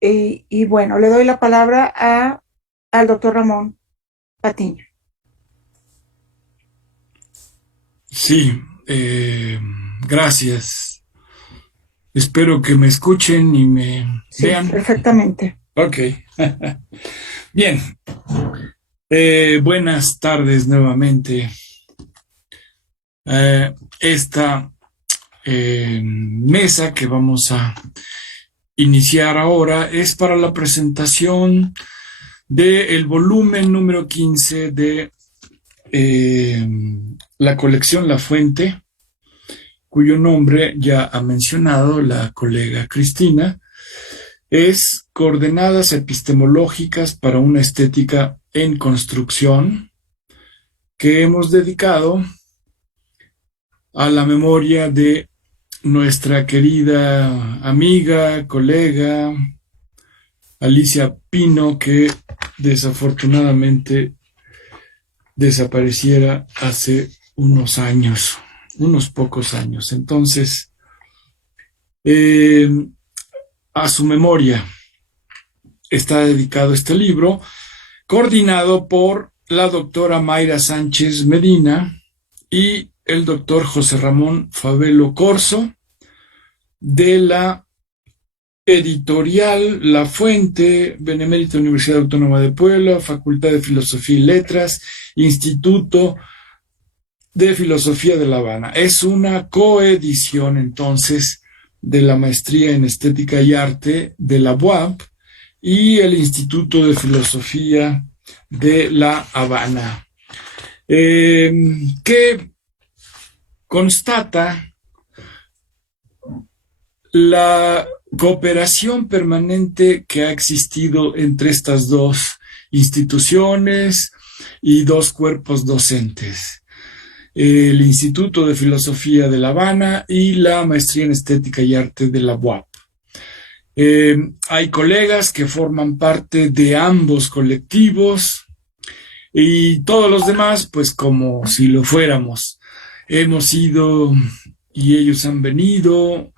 Y bueno, le doy la palabra al doctor Ramón Patiño. Sí, gracias. Espero que me escuchen y me Sí, vean. perfectamente. Ok. Bien. Buenas tardes nuevamente. Esta mesa que vamos a iniciar ahora es para la presentación del volumen número 15 de eh, la colección La Fuente, cuyo nombre ya ha mencionado la colega Cristina. Es Coordenadas Epistemológicas para una Estética en Construcción, que hemos dedicado a la memoria de nuestra querida amiga, colega Alicia Pino, que desafortunadamente desapareciera hace unos años, unos pocos años. Entonces, eh, a su memoria está dedicado este libro, coordinado por la doctora Mayra Sánchez Medina y el doctor José Ramón Favelo Corso, de la editorial La Fuente, Benemérita Universidad Autónoma de Puebla, Facultad de Filosofía y Letras, Instituto de Filosofía de La Habana. Es una coedición, entonces, de la Maestría en Estética y Arte de la UAP y el Instituto de Filosofía de La Habana, que constata la cooperación permanente que ha existido entre estas dos instituciones y dos cuerpos docentes: el Instituto de Filosofía de La Habana y la Maestría en Estética y Arte de la UAP. Hay colegas que forman parte de ambos colectivos y todos los demás, pues como si lo fuéramos. Hemos ido y ellos han venido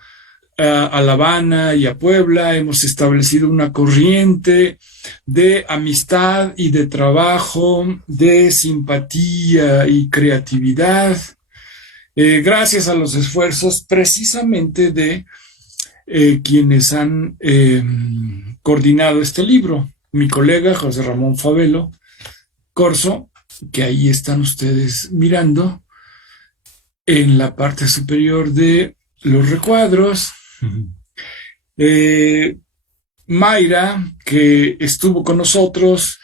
a La Habana y a Puebla. Hemos establecido una corriente de amistad y de trabajo, de simpatía y creatividad, gracias a los esfuerzos precisamente de quienes han coordinado este libro. Mi colega José Ramón Favelo Corso, que ahí están ustedes mirando en la parte superior de los recuadros. eh, Mayra, que estuvo con nosotros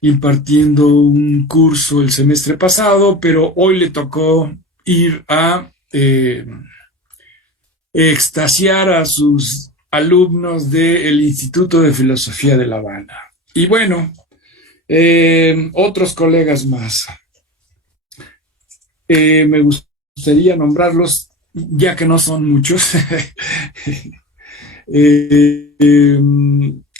impartiendo un curso el semestre pasado, pero hoy le tocó ir a extasiar a sus alumnos del Instituto de Filosofía de La Habana. Y bueno, otros colegas más. Me gustaría nombrarlos, ya que no son muchos. eh, eh,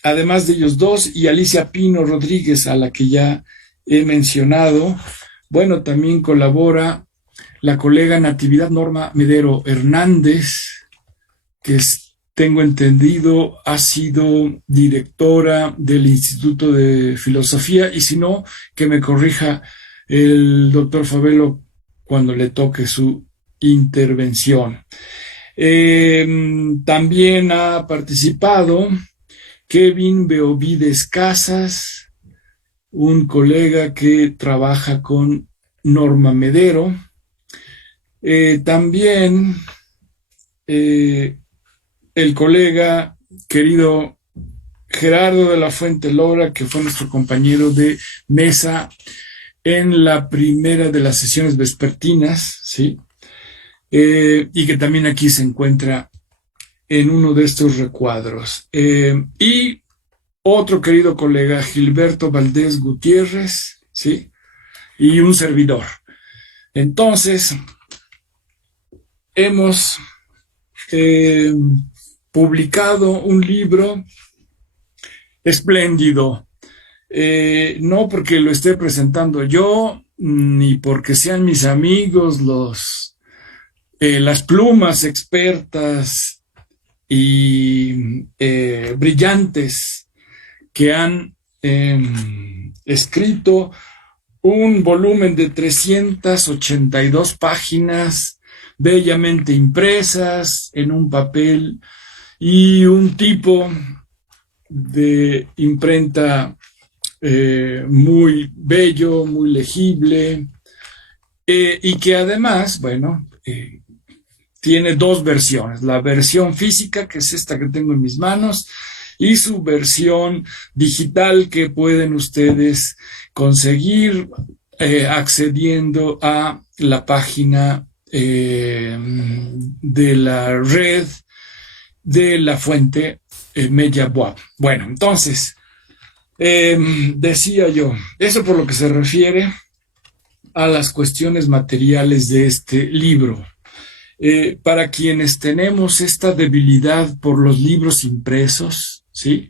Además de ellos dos, y Alicia Pino Rodríguez, a la que ya he mencionado, bueno, también colabora la colega Natividad Norma Medero Hernández, que tengo entendido ha sido directora del Instituto de Filosofía, y si no, que me corrija el doctor Favelo cuando le toque su intervención. También ha participado Kevin Beovides Casas, un colega que trabaja con Norma Medero. También el colega querido Gerardo de la Fuente Lora, que fue nuestro compañero de mesa en la primera de las sesiones vespertinas, ¿sí? Y que también aquí se encuentra en uno de estos recuadros. Y otro querido colega, Gilberto Valdés Gutiérrez, ¿sí? Y un servidor. Entonces, hemos publicado un libro espléndido, no porque lo esté presentando yo, ni porque sean mis amigos las plumas expertas y brillantes que han escrito un volumen de 382 páginas bellamente impresas en un papel y un tipo de imprenta muy bello, muy legible, y que además, bueno, tiene dos versiones, la versión física, que es esta que tengo en mis manos, y su versión digital que pueden ustedes conseguir accediendo a la página de la red de la fuente MediaWeb. Bueno, entonces, decía yo, eso por lo que se refiere a las cuestiones materiales de este libro. Para quienes tenemos esta debilidad por los libros impresos, ¿sí?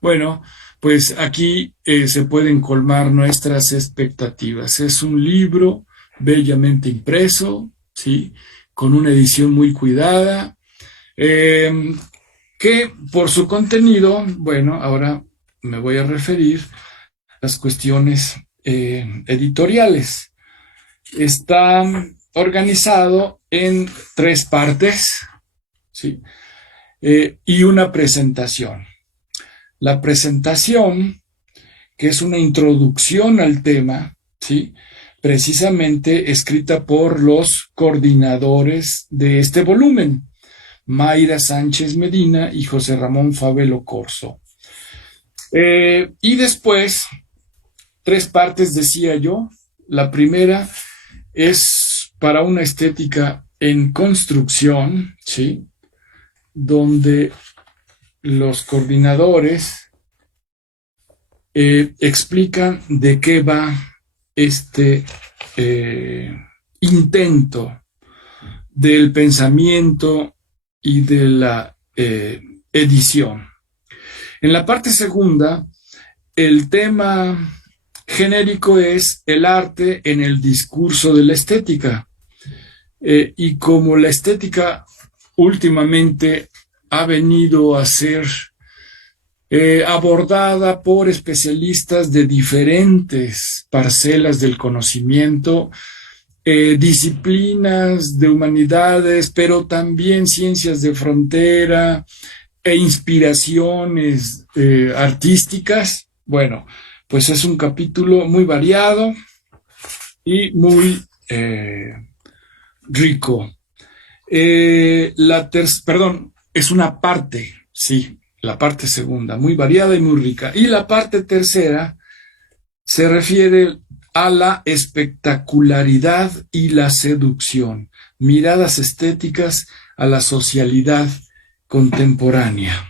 Bueno, pues aquí se pueden colmar nuestras expectativas. Es un libro bellamente impreso, ¿sí? Con una edición muy cuidada, que por su contenido, bueno, ahora me voy a referir a las cuestiones editoriales. Está organizado en 3 partes, ¿sí? Y una presentación. La presentación, que es una introducción al tema, ¿sí? Precisamente escrita por los coordinadores de este volumen, Mayra Sánchez Medina y José Ramón Favelo Corso. Y después, 3 partes, decía yo. La primera es para una estética en construcción, ¿sí? Donde los coordinadores explican de qué va este intento del pensamiento y de la edición. En la parte segunda, el tema genérico es el arte en el discurso de la estética. Y como la estética últimamente ha venido a ser abordada por especialistas de diferentes parcelas del conocimiento, disciplinas de humanidades, pero también ciencias de frontera e inspiraciones artísticas, bueno, pues es un capítulo muy variado y muy rico. Perdón, es una parte, sí, la parte segunda, muy variada y muy rica. Y la parte tercera se refiere a la espectacularidad y la seducción, miradas estéticas a la socialidad contemporánea.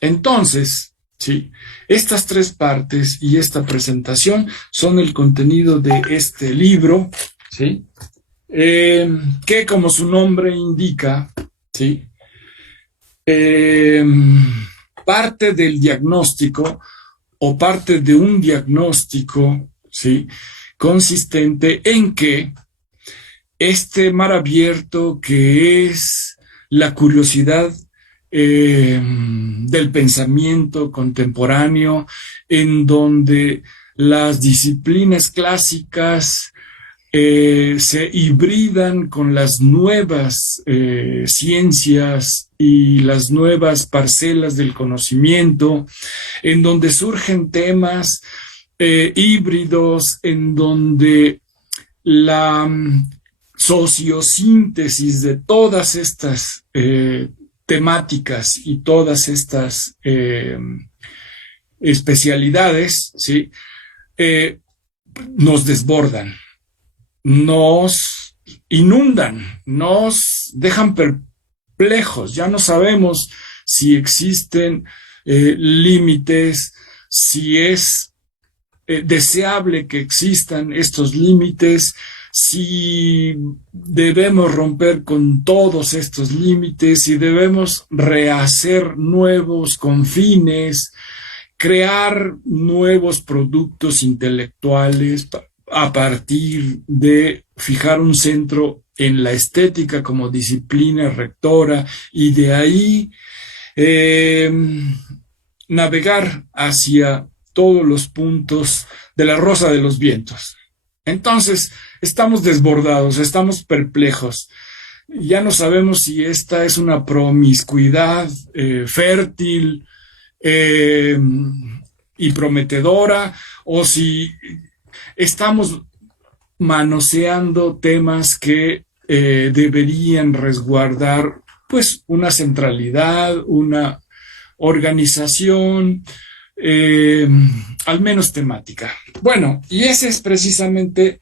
Entonces, sí, estas 3 partes y esta presentación son el contenido de este libro, ¿sí? Que como su nombre indica, ¿sí? Parte del diagnóstico o parte de un diagnóstico, ¿sí? Consistente en que este mar abierto que es la curiosidad del pensamiento contemporáneo, en donde las disciplinas clásicas se hibridan con las nuevas ciencias y las nuevas parcelas del conocimiento, en donde surgen temas híbridos, en donde la sociosíntesis de todas estas temáticas y todas estas especialidades, ¿sí? Nos desbordan, nos inundan, nos dejan perplejos. Ya no sabemos si existen límites, si es deseable que existan estos límites, si debemos romper con todos estos límites, si debemos rehacer nuevos confines, crear nuevos productos intelectuales a partir de fijar un centro en la estética como disciplina rectora y de ahí eh, navegar hacia todos los puntos de la Rosa de los Vientos. Entonces, estamos desbordados, estamos perplejos. Ya no sabemos si esta es una promiscuidad fértil y prometedora, o si estamos manoseando temas que deberían resguardar pues una centralidad, una organización, al menos temática. Bueno, y esa es precisamente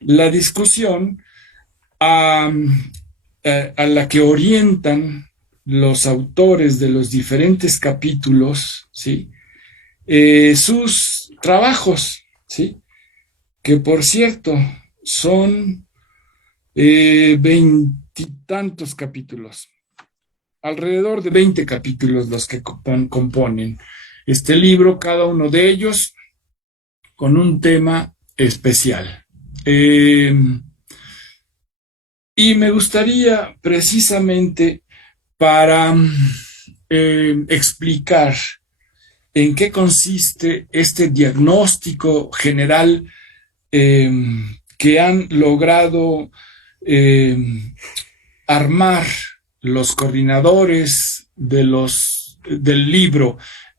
la discusión a la que orientan los autores de los diferentes capítulos, ¿sí? Sus trabajos, ¿sí? Que por cierto son veintitantos capítulos, alrededor de 20 capítulos los que componen este libro, cada uno de ellos con un tema especial. Y me gustaría precisamente para explicar en qué consiste este diagnóstico general que han logrado armar los coordinadores del libro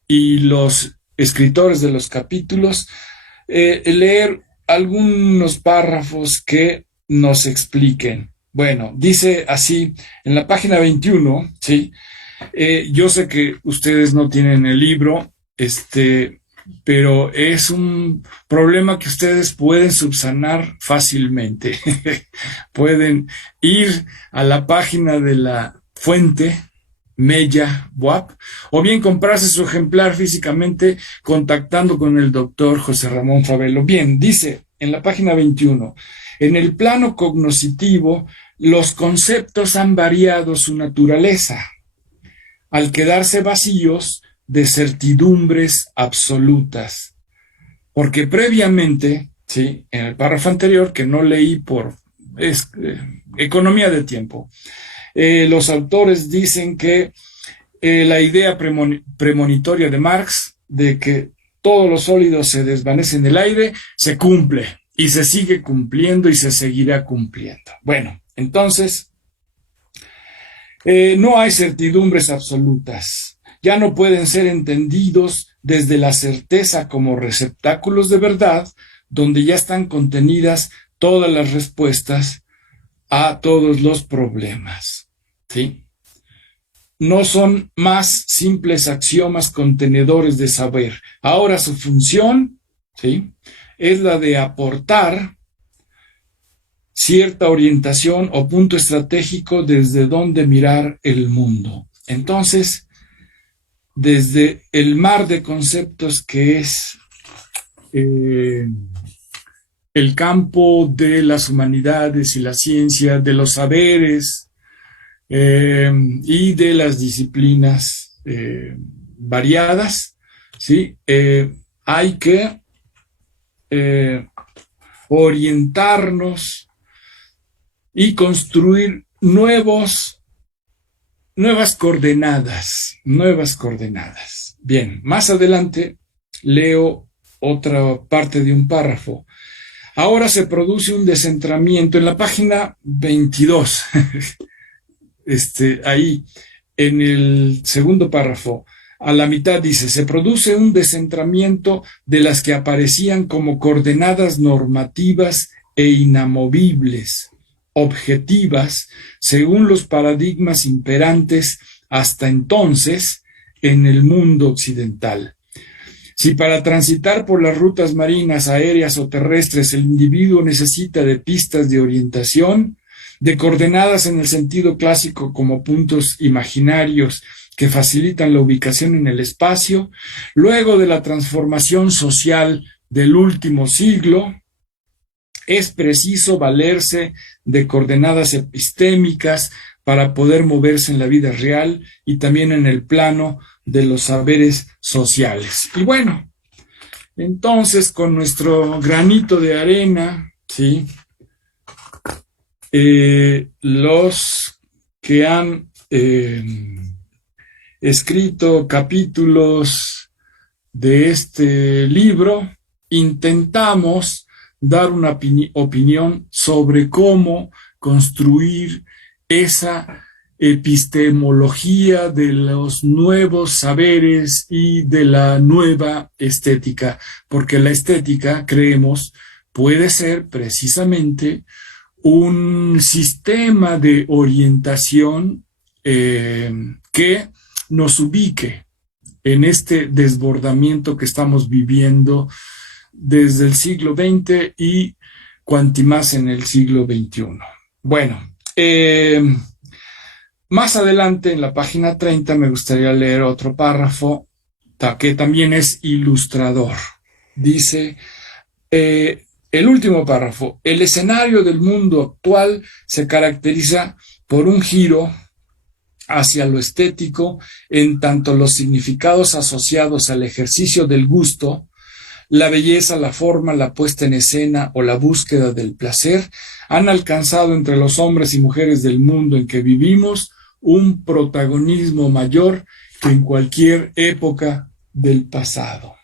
y los escritores de los capítulos, leer algunos párrafos que nos expliquen. Bueno, dice así en la página 21, ¿sí? Yo sé que ustedes no tienen el libro, pero es un problema que ustedes pueden subsanar fácilmente. Pueden ir a la página de la fuente Mella WAP, o bien comprarse su ejemplar físicamente contactando con el doctor José Ramón Favelo. Bien, dice en la página 21, en el plano cognoscitivo, los conceptos han variado su naturaleza, al quedarse vacíos de certidumbres absolutas. Porque previamente, ¿sí?, en el párrafo anterior, que no leí por economía de tiempo, los autores dicen que la idea premonitoria de Marx de que todos los sólidos se desvanecen en el aire se cumple y se sigue cumpliendo y se seguirá cumpliendo. Bueno, entonces no hay certidumbres absolutas, ya no pueden ser entendidos desde la certeza como receptáculos de verdad, donde ya están contenidas todas las respuestas a todos los problemas, ¿sí? No son más simples axiomas contenedores de saber. Ahora su función, ¿sí?, es la de aportar cierta orientación o punto estratégico desde donde mirar el mundo. Entonces, desde el mar de conceptos que es el campo de las humanidades y la ciencia, de los saberes y de las disciplinas variadas, ¿sí? Hay que orientarnos y construir nuevas coordenadas. Bien, más adelante leo otra parte de un párrafo. Ahora se produce un descentramiento en la página 22. Ahí, en el segundo párrafo, a la mitad dice, se produce un descentramiento de las que aparecían como coordenadas normativas e inamovibles, objetivas, según los paradigmas imperantes hasta entonces en el mundo occidental. Si para transitar por las rutas marinas, aéreas o terrestres el individuo necesita de pistas de orientación, de coordenadas en el sentido clásico como puntos imaginarios que facilitan la ubicación en el espacio, luego de la transformación social del último siglo, es preciso valerse de coordenadas epistémicas para poder moverse en la vida real y también en el plano de los saberes sociales. Y bueno, entonces con nuestro granito de arena, ¿sí?, los que han escrito capítulos de este libro, intentamos dar una opinión sobre cómo construir esa epistemología de los nuevos saberes y de la nueva estética, porque la estética, creemos, puede ser precisamente un sistema de orientación que nos ubique en este desbordamiento que estamos viviendo desde el siglo XX y cuantimás en el siglo XXI. Bueno, más adelante en la página 30 me gustaría leer otro párrafo que también es ilustrador. Dice, el último párrafo, el escenario del mundo actual se caracteriza por un giro hacia lo estético, en tanto los significados asociados al ejercicio del gusto, la belleza, la forma, la puesta en escena o la búsqueda del placer han alcanzado entre los hombres y mujeres del mundo en que vivimos un protagonismo mayor que en cualquier época del pasado.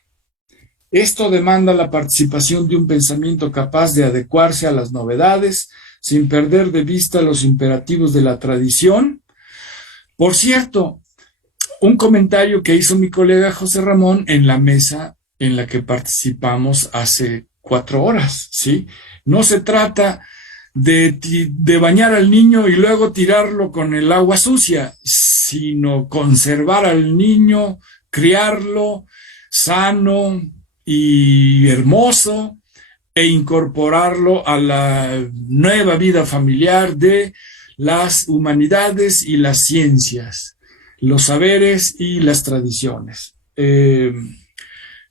Esto demanda la participación de un pensamiento capaz de adecuarse a las novedades, sin perder de vista los imperativos de la tradición. Por cierto, un comentario que hizo mi colega José Ramón en la mesa en la que participamos hace 4 horas, ¿sí? No se trata de bañar al niño y luego tirarlo con el agua sucia, sino conservar al niño, criarlo sano y hermoso e incorporarlo a la nueva vida familiar de las humanidades y las ciencias, los saberes y las tradiciones.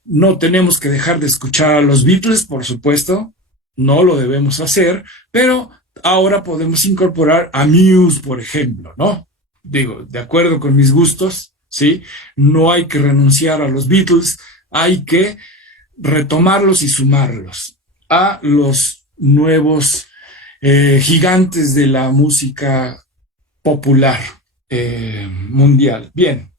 No tenemos que dejar de escuchar a los Beatles, por supuesto, no lo debemos hacer, pero ahora podemos incorporar a Muse, por ejemplo, ¿no? Digo, de acuerdo con mis gustos, ¿sí? No hay que renunciar a los Beatles, hay que retomarlos y sumarlos a los nuevos gigantes de la música popular mundial. Bien.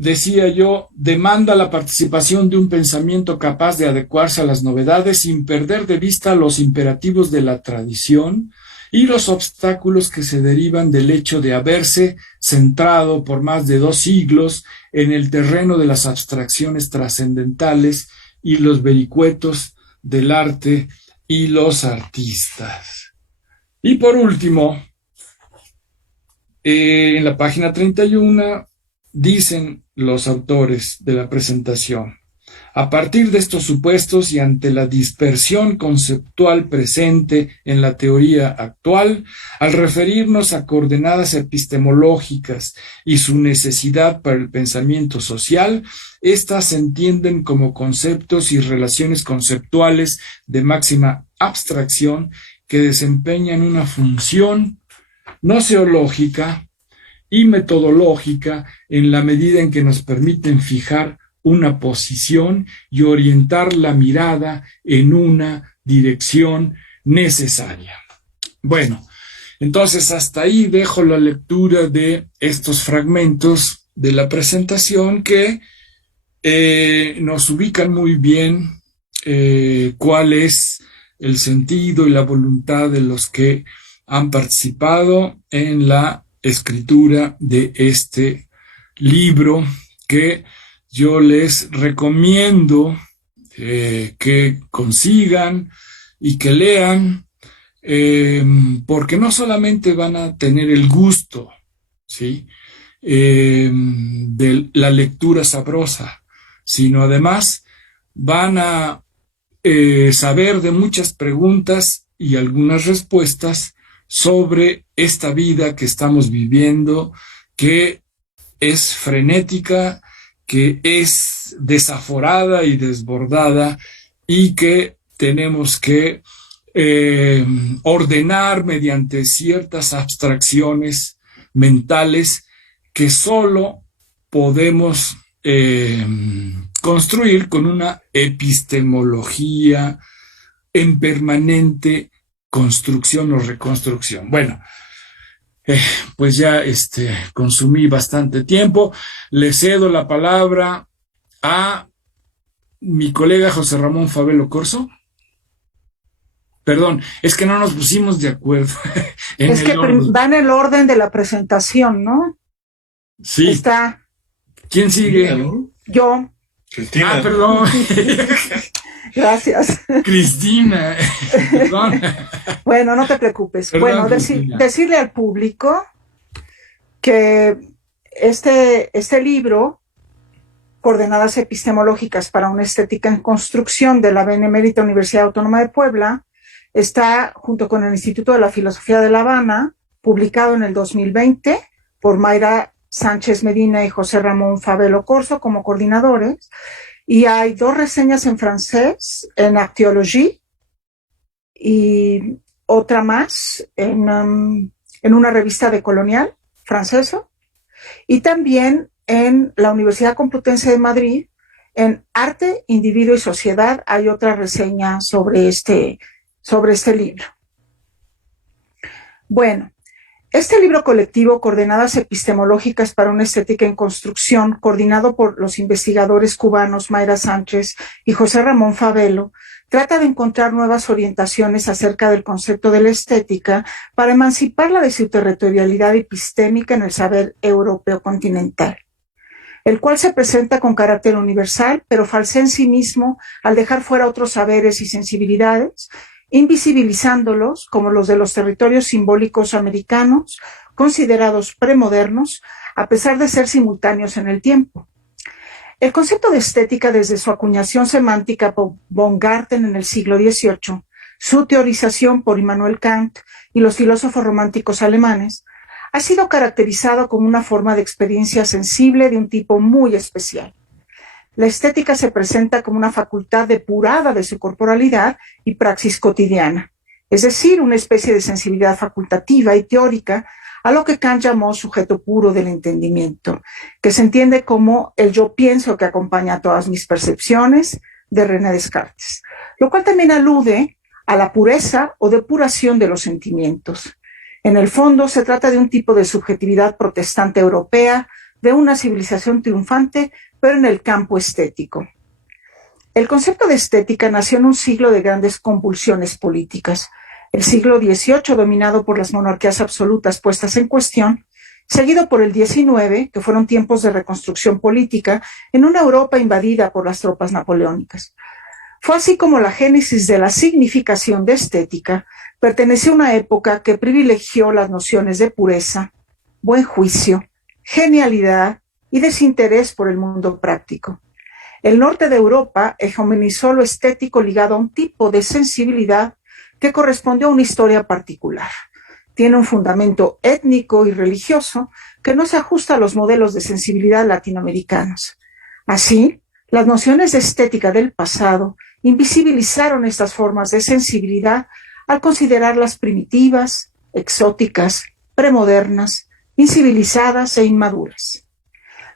Decía yo, demanda la participación de un pensamiento capaz de adecuarse a las novedades sin perder de vista los imperativos de la tradición y los obstáculos que se derivan del hecho de haberse centrado por más de 2 siglos en el terreno de las abstracciones trascendentales y los vericuetos del arte y los artistas. Y por último, en la página 31, dicen los autores de la presentación, a partir de estos supuestos y ante la dispersión conceptual presente en la teoría actual, al referirnos a coordenadas epistemológicas y su necesidad para el pensamiento social, éstas se entienden como conceptos y relaciones conceptuales de máxima abstracción que desempeñan una función noseológica y metodológica en la medida en que nos permiten fijar una posición y orientar la mirada en una dirección necesaria. Bueno, entonces hasta ahí dejo la lectura de estos fragmentos de la presentación que nos ubican muy bien cuál es el sentido y la voluntad de los que han participado en la escritura de este libro, que yo les recomiendo que consigan y que lean, porque no solamente van a tener el gusto, ¿sí?, de la lectura sabrosa, sino además van a saber de muchas preguntas y algunas respuestas sobre esta vida que estamos viviendo, que es frenética, que es desaforada y desbordada y que tenemos que ordenar mediante ciertas abstracciones mentales que solo podemos construir con una epistemología en permanente construcción o reconstrucción. Bueno, Pues ya consumí bastante tiempo. Le cedo la palabra a mi colega José Ramón Favelo Corso. Perdón, es que no nos pusimos de acuerdo en Es que el orden. va en el orden de la presentación, ¿no? Sí. Está ¿Quién sigue? ¿no? yo. Cristina. Ah, perdón. Gracias. Cristina. Perdón. Bueno, no te preocupes. Perdón, Bueno, Cristina. decirle al público que este libro, Coordenadas Epistemológicas para una Estética en Construcción, de la Benemérita Universidad Autónoma de Puebla, está junto con el Instituto de la Filosofía de La Habana, publicado en el 2020 por Mayra Sánchez Medina y José Ramón Favelo Corso como coordinadores, y hay 2 reseñas en francés, en Archéologie, y otra más en una revista de Colonial francesa, y también en la Universidad Complutense de Madrid, en Arte, Individuo y Sociedad, hay otra reseña sobre este libro. Bueno, este libro colectivo, Coordenadas Epistemológicas para una Estética en Construcción, coordinado por los investigadores cubanos Mayra Sánchez y José Ramón Favelo, trata de encontrar nuevas orientaciones acerca del concepto de la estética para emanciparla de su territorialidad epistémica en el saber europeo continental, el cual se presenta con carácter universal, pero falsea en sí mismo al dejar fuera otros saberes y sensibilidades, invisibilizándolos como los de los territorios simbólicos americanos, considerados premodernos, a pesar de ser simultáneos en el tiempo. El concepto de estética, desde su acuñación semántica por von Garten en el siglo XVIII, su teorización por Immanuel Kant y los filósofos románticos alemanes, ha sido caracterizado como una forma de experiencia sensible de un tipo muy especial. La estética se presenta como una facultad depurada de su corporalidad y praxis cotidiana, es decir, una especie de sensibilidad facultativa y teórica a lo que Kant llamó sujeto puro del entendimiento, que se entiende como el yo pienso que acompaña todas mis percepciones, de René Descartes, lo cual también alude a la pureza o depuración de los sentimientos. En el fondo, se trata de un tipo de subjetividad protestante europea, de una civilización triunfante, pero en el campo estético. El concepto de estética nació en un siglo de grandes convulsiones políticas. El siglo XVIII, dominado por las monarquías absolutas puestas en cuestión, seguido por el XIX, que fueron tiempos de reconstrucción política en una Europa invadida por las tropas napoleónicas. Fue así como la génesis de la significación de estética perteneció a una época que privilegió las nociones de pureza, buen juicio, genialidad y desinterés por el mundo práctico. El norte de Europa hegemonizó lo estético ligado a un tipo de sensibilidad que corresponde a una historia particular. Tiene un fundamento étnico y religioso que no se ajusta a los modelos de sensibilidad latinoamericanos. Así, las nociones de estética del pasado invisibilizaron estas formas de sensibilidad al considerarlas primitivas, exóticas, premodernas, incivilizadas e inmaduras.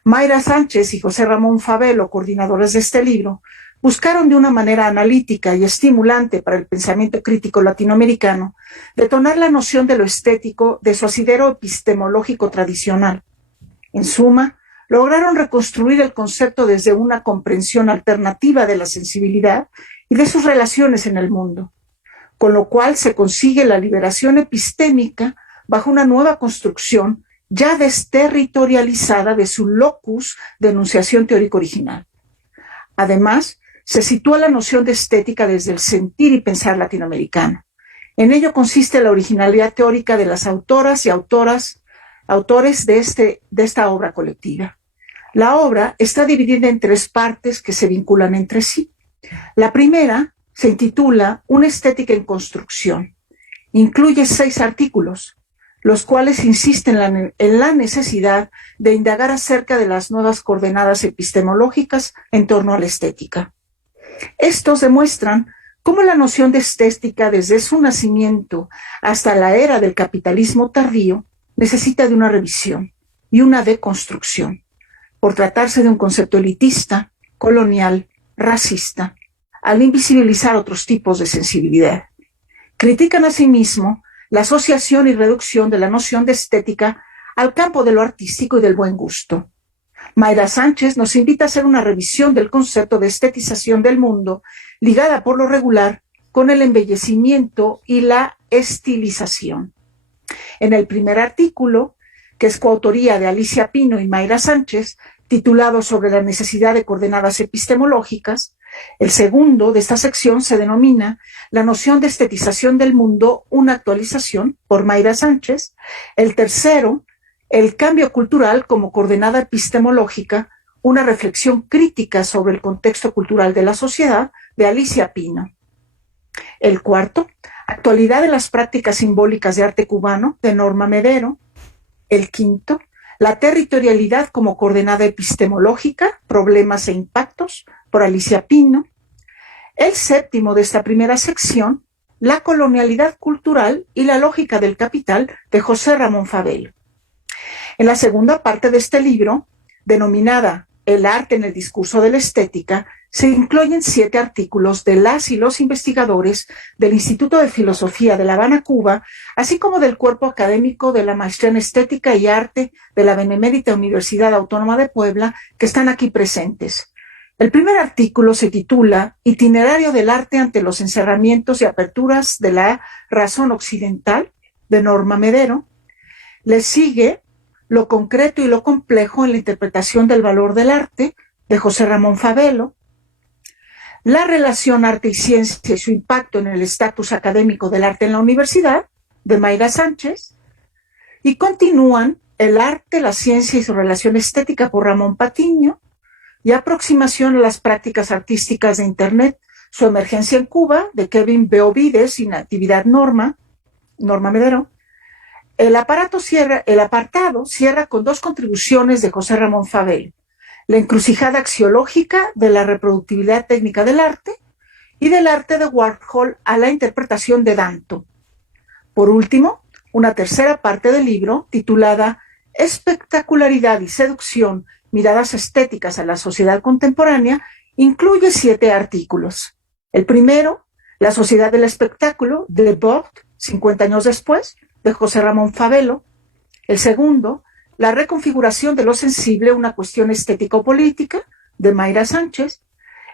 Mayra Sánchez y José Ramón Favelo, coordinadores de este libro, buscaron de una manera analítica y estimulante para el pensamiento crítico latinoamericano detonar la noción de lo estético de su asidero epistemológico tradicional. En suma, lograron reconstruir el concepto desde una comprensión alternativa de la sensibilidad y de sus relaciones en el mundo, con lo cual se consigue la liberación epistémica bajo una nueva construcción ya desterritorializada de su locus de enunciación teórica original. Además, se sitúa la noción de estética desde el sentir y pensar latinoamericano. En ello consiste la originalidad teórica de las autoras y autores de esta obra colectiva. La obra está dividida en 3 partes que se vinculan entre sí. La primera se intitula Una estética en construcción. Incluye 6 artículos, los cuales insisten en la necesidad de indagar acerca de las nuevas coordenadas epistemológicas en torno a la estética. Estos demuestran cómo la noción de estética, desde su nacimiento hasta la era del capitalismo tardío, necesita de una revisión y una deconstrucción, por tratarse de un concepto elitista, colonial, racista, al invisibilizar otros tipos de sensibilidad. Critican asimismo la asociación y reducción de la noción de estética al campo de lo artístico y del buen gusto. Mayra Sánchez nos invita a hacer una revisión del concepto de estetización del mundo, ligada por lo regular con el embellecimiento y la estilización. En el primer artículo, que es coautoría de Alicia Pino y Mayra Sánchez, titulado Sobre la necesidad de coordenadas epistemológicas, el segundo de esta sección se denomina La noción de estetización del mundo, una actualización, por Mayra Sánchez. El tercero, El cambio cultural como coordenada epistemológica, una reflexión crítica sobre el contexto cultural de la sociedad, de Alicia Pino. El cuarto, Actualidad de las prácticas simbólicas de arte cubano, de Norma Medero. El quinto, La territorialidad como coordenada epistemológica, problemas e impactos, por Alicia Pino. El séptimo de esta primera sección, La colonialidad cultural y la lógica del capital, de José Ramón Fabelo. En la segunda parte de este libro, denominada El arte en el discurso de la estética, se incluyen 7 artículos de las y los investigadores del Instituto de Filosofía de La Habana, Cuba, así como del cuerpo académico de la Maestría en Estética y Arte de la Benemérita Universidad Autónoma de Puebla, que están aquí presentes. El primer artículo se titula Itinerario del arte ante los encerramientos y aperturas de la razón occidental, de Norma Medero. Le sigue Lo concreto y lo complejo en la interpretación del valor del arte, de José Ramón Fabelo. La relación arte y ciencia y su impacto en el estatus académico del arte en la universidad, de Mayra Sánchez. Y continúan El arte, la ciencia y su relación estética, por Ramón Patiño. Y Aproximación a las prácticas artísticas de Internet, su emergencia en Cuba, de Kevin Beovides y Natividad Norma Medero. El apartado cierra con 2 contribuciones de José Ramón Fabelo: La encrucijada axiológica de la reproductibilidad técnica del arte y del arte de Warhol a la interpretación de Danto. Por último, una tercera parte del libro, titulada Espectacularidad y seducción, miradas estéticas a la sociedad contemporánea, incluye 7 artículos. El primero, La sociedad del espectáculo, de Bort, 50 años después, de José Ramón Fabelo. El segundo, La reconfiguración de lo sensible, una cuestión estético-política, de Mayra Sánchez.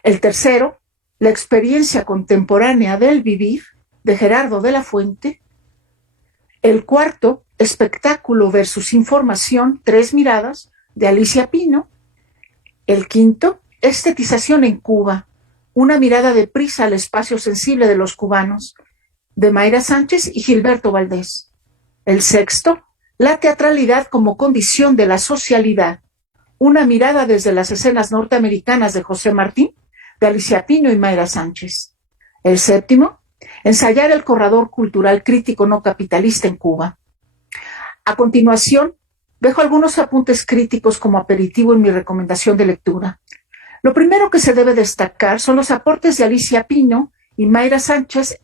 El tercero, La experiencia contemporánea del vivir, de Gerardo de la Fuente. El cuarto, Espectáculo versus información, 3 miradas, de Alicia Pino. El quinto, Estetización en Cuba, una mirada de prisa al espacio sensible de los cubanos, de Mayra Sánchez y Gilberto Valdés. El sexto, La teatralidad como condición de la socialidad, una mirada desde las escenas norteamericanas, de José Martín, de Alicia Pino y Mayra Sánchez. El séptimo, Ensayar el corredor cultural crítico no capitalista en Cuba. A continuación, dejo algunos apuntes críticos como aperitivo en mi recomendación de lectura. Lo primero que se debe destacar son los aportes de Alicia Pino y Mayra Sánchez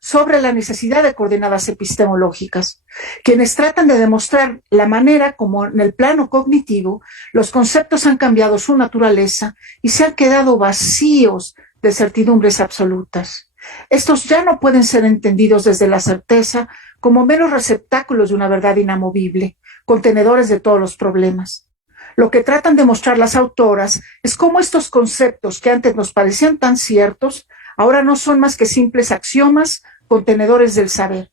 sobre la necesidad de coordenadas epistemológicas, quienes tratan de demostrar la manera como en el plano cognitivo los conceptos han cambiado su naturaleza y se han quedado vacíos de certidumbres absolutas. Estos ya no pueden ser entendidos desde la certeza como meros receptáculos de una verdad inamovible, contenedores de todos los problemas. Lo que tratan de mostrar las autoras es cómo estos conceptos que antes nos parecían tan ciertos, ahora no son más que simples axiomas, contenedores del saber.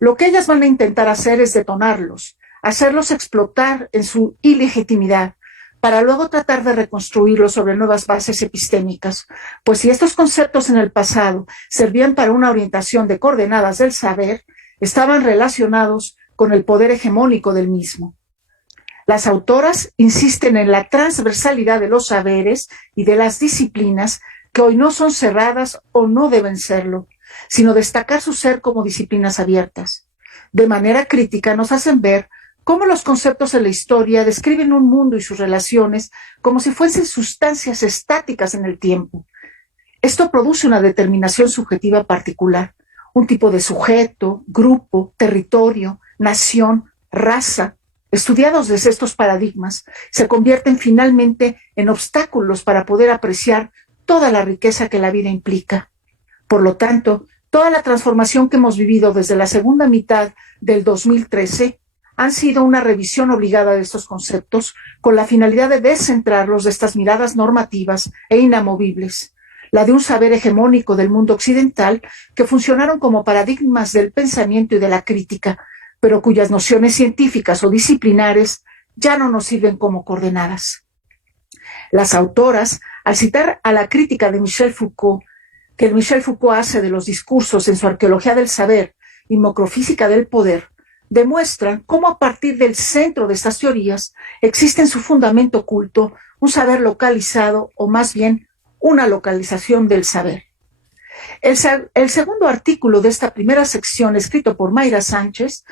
Lo que ellas van a intentar hacer es detonarlos, hacerlos explotar en su ilegitimidad, para luego tratar de reconstruirlos sobre nuevas bases epistémicas, pues si estos conceptos en el pasado servían para una orientación de coordenadas del saber, estaban relacionados con el poder hegemónico del mismo. Las autoras insisten en la transversalidad de los saberes y de las disciplinas que hoy no son cerradas o no deben serlo, sino destacar su ser como disciplinas abiertas. De manera crítica nos hacen ver cómo los conceptos en la historia describen un mundo y sus relaciones como si fuesen sustancias estáticas en el tiempo. Esto produce una determinación subjetiva particular, un tipo de sujeto, grupo, territorio, nación, raza. Estudiados desde estos paradigmas, se convierten finalmente en obstáculos para poder apreciar toda la riqueza que la vida implica. Por lo tanto, Toda la transformación que hemos vivido desde la segunda mitad del 2013 han sido una revisión obligada de estos conceptos con la finalidad de descentrarlos de estas miradas normativas e inamovibles, la de un saber hegemónico del mundo occidental que funcionaron como paradigmas del pensamiento y de la crítica, pero cuyas nociones científicas o disciplinares ya no nos sirven como coordenadas. Las autoras, al citar a la crítica de Michel Foucault, que Michel Foucault hace de los discursos en su Arqueología del Saber y Macrofísica del Poder, demuestran cómo a partir del centro de estas teorías existe en su fundamento oculto un saber localizado, o más bien una localización del saber. El segundo artículo de esta primera sección, escrito por Mayra Sánchez,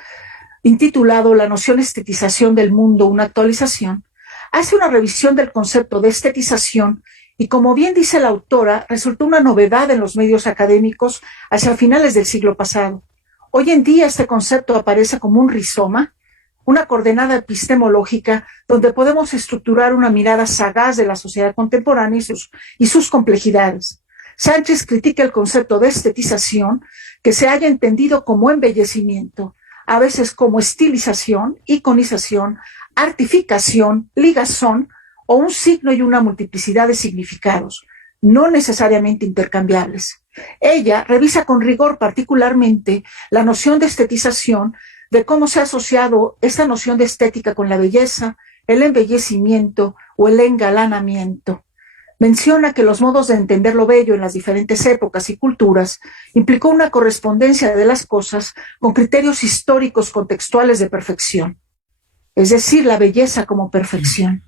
intitulado La noción estetización del mundo, una actualización, hace una revisión del concepto de estetización y, como bien dice la autora, resultó una novedad en los medios académicos hacia finales del siglo pasado. Hoy en día este concepto aparece como un rizoma, una coordenada epistemológica donde podemos estructurar una mirada sagaz de la sociedad contemporánea y sus complejidades. Sánchez critica el concepto de estetización que se haya entendido como embellecimiento, a veces como estilización, iconización, artificación, ligazón o un signo y una multiplicidad de significados, no necesariamente intercambiables. Ella revisa con rigor particularmente la noción de estetización, de cómo se ha asociado esta noción de estética con la belleza, el embellecimiento o el engalanamiento. Menciona que los modos de entender lo bello en las diferentes épocas y culturas implicó una correspondencia de las cosas con criterios históricos contextuales de perfección, es decir, la belleza como perfección.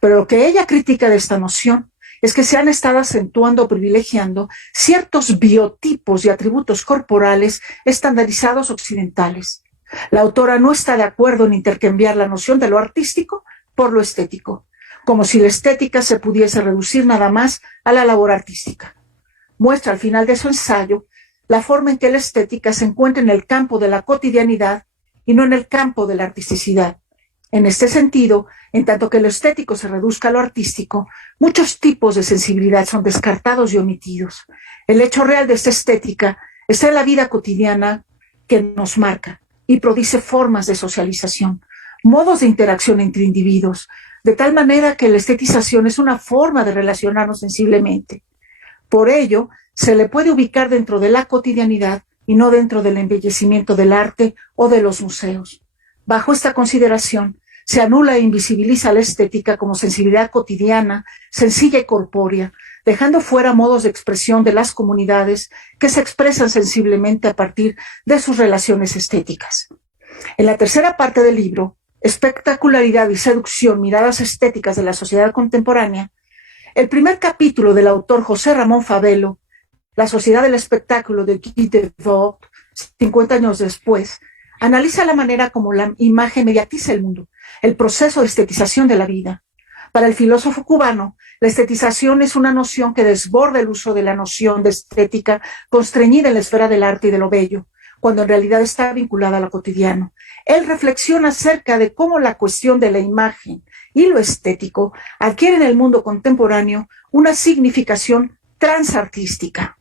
Pero lo que ella critica de esta noción es que se han estado acentuando o privilegiando ciertos biotipos y atributos corporales estandarizados occidentales. La autora no está de acuerdo en intercambiar la noción de lo artístico por lo estético, como si la estética se pudiese reducir nada más a la labor artística. Muestra al final de su ensayo la forma en que la estética se encuentra en el campo de la cotidianidad y no en el campo de la artisticidad. En este sentido, en tanto que lo estético se reduzca a lo artístico, muchos tipos de sensibilidad son descartados y omitidos. El hecho real de esta estética está en la vida cotidiana que nos marca y produce formas de socialización, modos de interacción entre individuos, de tal manera que la estetización es una forma de relacionarnos sensiblemente. Por ello, se le puede ubicar dentro de la cotidianidad y no dentro del embellecimiento del arte o de los museos. Bajo esta consideración, se anula e invisibiliza la estética como sensibilidad cotidiana, sencilla y corpórea, dejando fuera modos de expresión de las comunidades que se expresan sensiblemente a partir de sus relaciones estéticas. En la tercera parte del libro, Espectacularidad y seducción, miradas estéticas de la sociedad contemporánea, el primer capítulo del autor José Ramón Fabelo, La sociedad del espectáculo de Guy Debord, 50 años después, analiza la manera como la imagen mediatiza el mundo, el proceso de estetización de la vida. Para el filósofo cubano, la estetización es una noción que desborda el uso de la noción de estética constreñida en la esfera del arte y de lo bello, cuando en realidad está vinculada a lo cotidiano. Él reflexiona acerca de cómo la cuestión de la imagen y lo estético adquiere en el mundo contemporáneo una significación transartística.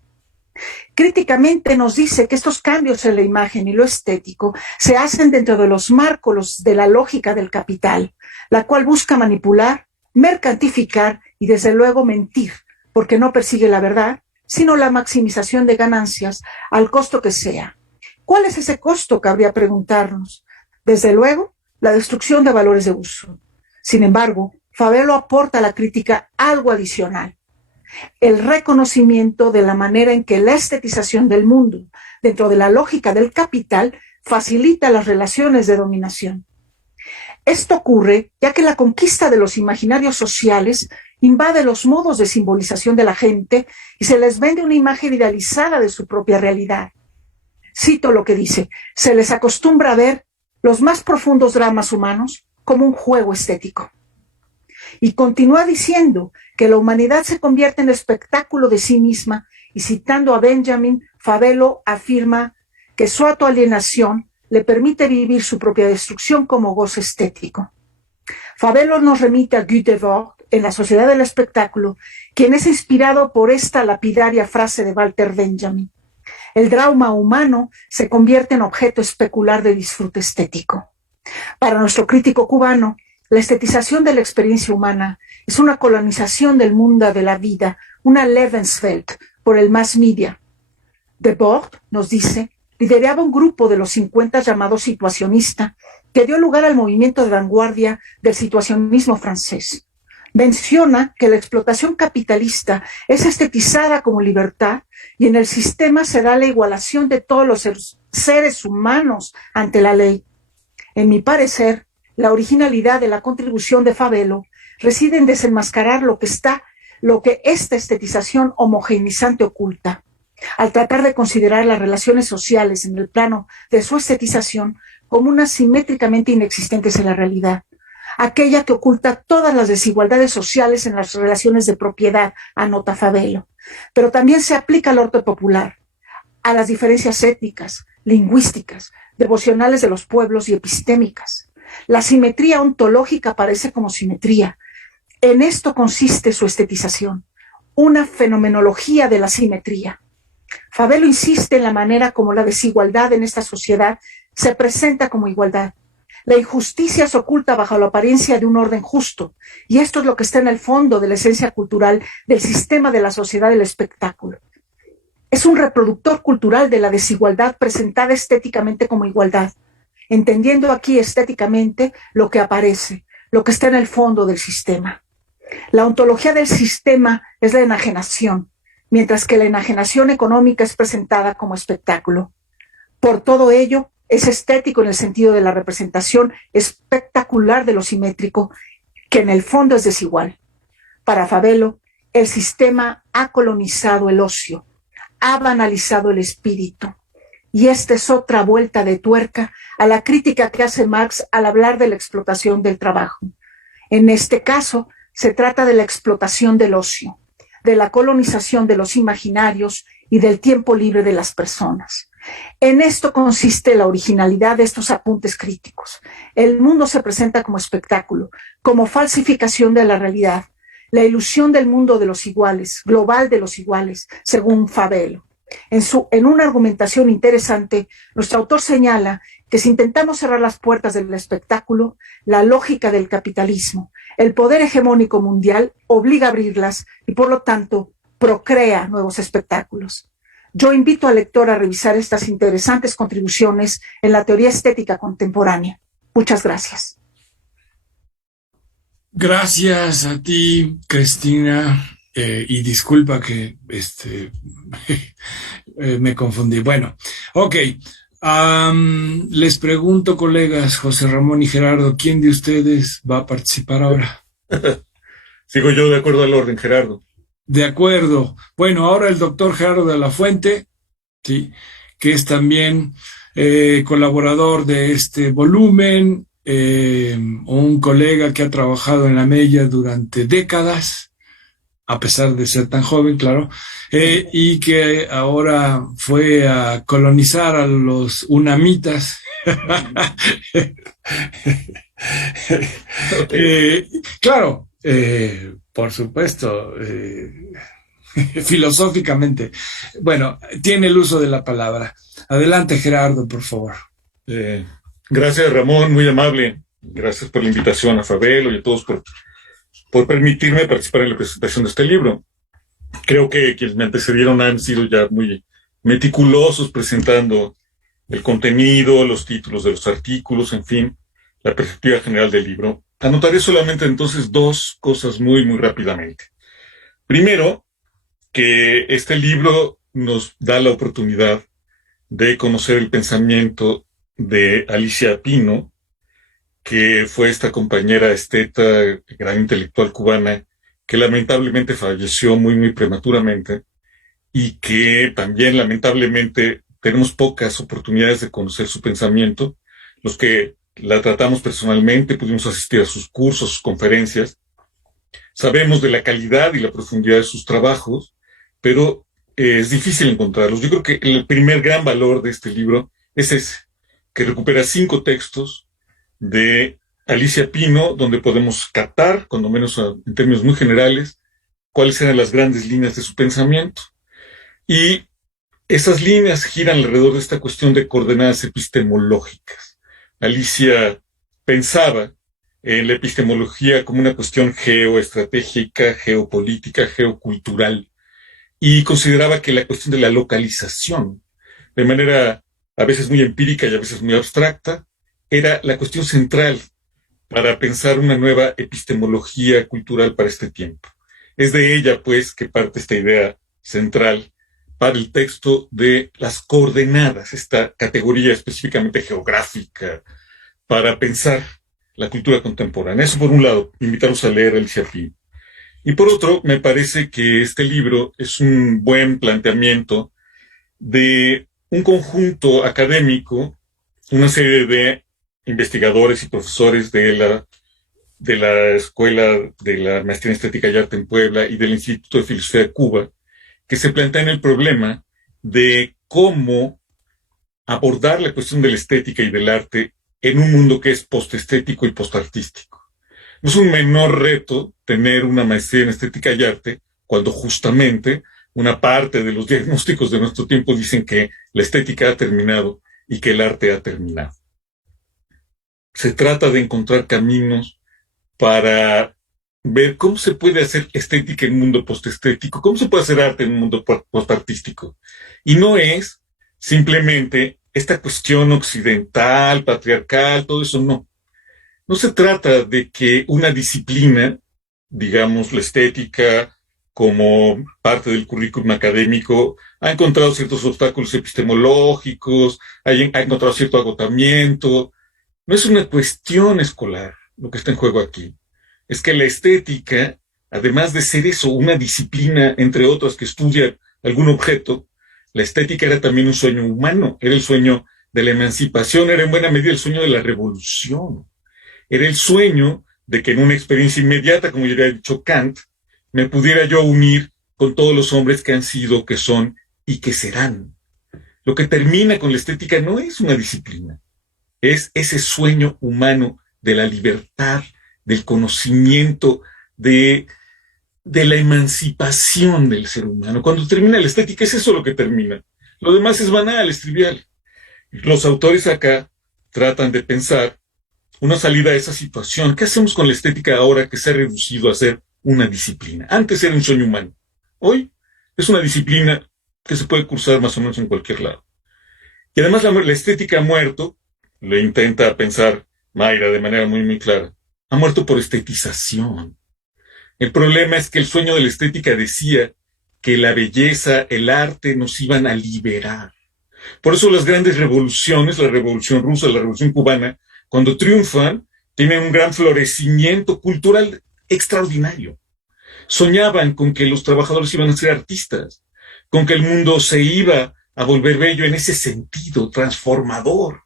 Críticamente nos dice que estos cambios en la imagen y lo estético se hacen dentro de los marcos de la lógica del capital, la cual busca manipular, mercantificar y desde luego mentir, porque no persigue la verdad, sino la maximización de ganancias al costo que sea. ¿Cuál es ese costo? Cabría preguntarnos. Desde luego, la destrucción de valores de uso. Sin embargo, Fabelo aporta a la crítica algo adicional: el reconocimiento de la manera en que la estetización del mundo, dentro de la lógica del capital, facilita las relaciones de dominación. Esto ocurre ya que la conquista de los imaginarios sociales invade los modos de simbolización de la gente y se les vende una imagen idealizada de su propia realidad. Cito lo que dice: se les acostumbra a ver los más profundos dramas humanos como un juego estético. Y continúa diciendo que la humanidad se convierte en espectáculo de sí misma, y citando a Benjamin, Fabelo afirma que su autoalienación le permite vivir su propia destrucción como gozo estético. Fabelo nos remite a Guy Debord en La sociedad del espectáculo, quien es inspirado por esta lapidaria frase de Walter Benjamin: El trauma humano se convierte en objeto especular de disfrute estético. Para nuestro crítico cubano, la estetización de la experiencia humana es una colonización del mundo de la vida, una Lebenswelt por el mass media. Debord, nos dice, lideraba un grupo de los 50 llamado situacionista, que dio lugar al movimiento de vanguardia del situacionismo francés. Menciona que la explotación capitalista es estetizada como libertad y en el sistema se da la igualación de todos los seres humanos ante la ley. En mi parecer, la originalidad de la contribución de Fabelo reside en desenmascarar lo que esta estetización homogeneizante oculta. Al tratar de considerar las relaciones sociales en el plano de su estetización como unas simétricamente inexistentes en la realidad, aquella que oculta todas las desigualdades sociales en las relaciones de propiedad, anota Fabelo, pero también se aplica al orden popular, a las diferencias étnicas, lingüísticas, devocionales de los pueblos y epistémicas. La simetría ontológica aparece como simetría. En esto consiste su estetización, una fenomenología de la simetría. Fabelo insiste en la manera como la desigualdad en esta sociedad se presenta como igualdad. La injusticia se oculta bajo la apariencia de un orden justo, y esto es lo que está en el fondo de la esencia cultural del sistema de la sociedad del espectáculo. Es un reproductor cultural de la desigualdad presentada estéticamente como igualdad, entendiendo aquí estéticamente lo que aparece, lo que está en el fondo del sistema. La ontología del sistema es la enajenación, mientras que la enajenación económica es presentada como espectáculo. Por todo ello, es estético en el sentido de la representación espectacular de lo simétrico, que en el fondo es desigual. Para Fabelo, el sistema ha colonizado el ocio, ha banalizado el espíritu, y esta es otra vuelta de tuerca a la crítica que hace Marx al hablar de la explotación del trabajo. En este caso, se trata de la explotación del ocio, de la colonización de los imaginarios y del tiempo libre de las personas. En esto consiste la originalidad de estos apuntes críticos. El mundo se presenta como espectáculo, como falsificación de la realidad, la ilusión del mundo de los iguales, global de los iguales, según Fabelo. En una argumentación interesante, nuestro autor señala que si intentamos cerrar las puertas del espectáculo, la lógica del capitalismo, el poder hegemónico mundial, obliga a abrirlas y, por lo tanto, procrea nuevos espectáculos. Yo invito al lector a revisar estas interesantes contribuciones en la teoría estética contemporánea. Muchas gracias. Gracias a ti, Cristina, y disculpa que me confundí. Bueno, ok. Les pregunto, colegas, José Ramón y Gerardo, ¿quién de ustedes va a participar ahora? Sigo yo de acuerdo al orden, Gerardo. De acuerdo. Bueno, ahora el doctor Gerardo de la Fuente, sí, que es también colaborador de este volumen, un colega que ha trabajado en la Mella durante décadas, a pesar de ser tan joven, claro, y que ahora fue a colonizar a los unamitas. Claro, por supuesto, filosóficamente. Bueno, tiene el uso de la palabra. Adelante, Gerardo, por favor. Gracias, Ramón, muy amable. Gracias por la invitación a Fabelo y a todos por permitirme participar en la presentación de este libro. Creo que quienes me antecedieron han sido ya muy meticulosos presentando el contenido, los títulos de los artículos, en fin, la perspectiva general del libro. Anotaré solamente entonces dos cosas muy, muy rápidamente. Primero, que este libro nos da la oportunidad de conocer el pensamiento de Alicia Pino, que fue esta compañera esteta, gran intelectual cubana, que lamentablemente falleció muy, muy prematuramente y que también lamentablemente tenemos pocas oportunidades de conocer su pensamiento. Los que la tratamos personalmente, pudimos asistir a sus cursos, sus conferencias, sabemos de la calidad y la profundidad de sus trabajos, pero es difícil encontrarlos. Yo creo que el primer gran valor de este libro es ese, que recupera 5 textos de Alicia Pino, donde podemos captar, cuando menos en términos muy generales, cuáles eran las grandes líneas de su pensamiento. Y esas líneas giran alrededor de esta cuestión de coordenadas epistemológicas. Alicia pensaba en la epistemología como una cuestión geoestratégica, geopolítica, geocultural, y consideraba que la cuestión de la localización, de manera a veces muy empírica y a veces muy abstracta, era la cuestión central para pensar una nueva epistemología cultural para este tiempo. Es de ella, pues, que parte esta idea central para el texto de las coordenadas, esta categoría específicamente geográfica para pensar la cultura contemporánea. Eso por un lado, invitarlos a leer el Ciapín. Y por otro, me parece que este libro es un buen planteamiento de un conjunto académico, una serie de investigadores y profesores de la Escuela de la Maestría en Estética y Arte en Puebla y del Instituto de Filosofía de Cuba, que se plantean el problema de cómo abordar la cuestión de la estética y del arte en un mundo que es postestético y postartístico. No es un menor reto tener una maestría en estética y arte cuando justamente una parte de los diagnósticos de nuestro tiempo dicen que la estética ha terminado y que el arte ha terminado. Se trata de encontrar caminos para ver cómo se puede hacer estética en un mundo postestético, cómo se puede hacer arte en un mundo postartístico. Y no es simplemente esta cuestión occidental, patriarcal, todo eso, no. No se trata de que una disciplina, digamos, la estética, como parte del currículum académico, ha encontrado ciertos obstáculos epistemológicos, ha encontrado cierto agotamiento. No es una cuestión escolar lo que está en juego aquí. Es que la estética, además de ser eso, una disciplina, entre otras, que estudia algún objeto, la estética era también un sueño humano, era el sueño de la emancipación, era en buena medida el sueño de la revolución. Era el sueño de que en una experiencia inmediata, como ya había dicho Kant, me pudiera yo unir con todos los hombres que han sido, que son y que serán. Lo que termina con la estética no es una disciplina, es ese sueño humano de la libertad, del conocimiento, de la emancipación del ser humano. Cuando termina la estética, es eso lo que termina. Lo demás es banal, es trivial. Los autores acá tratan de pensar una salida a esa situación. ¿Qué hacemos con la estética ahora que se ha reducido a ser una disciplina? Antes era un sueño humano. Hoy es una disciplina que se puede cursar más o menos en cualquier lado. Y además la estética ha muerto, le intenta pensar Mayra de manera muy, muy clara, ha muerto por estetización. El problema es que el sueño de la estética decía que la belleza, el arte nos iban a liberar. Por eso las grandes revoluciones, la revolución rusa, la revolución cubana, cuando triunfan, tienen un gran florecimiento cultural extraordinario. Soñaban con que los trabajadores iban a ser artistas, con que el mundo se iba a volver bello en ese sentido transformador.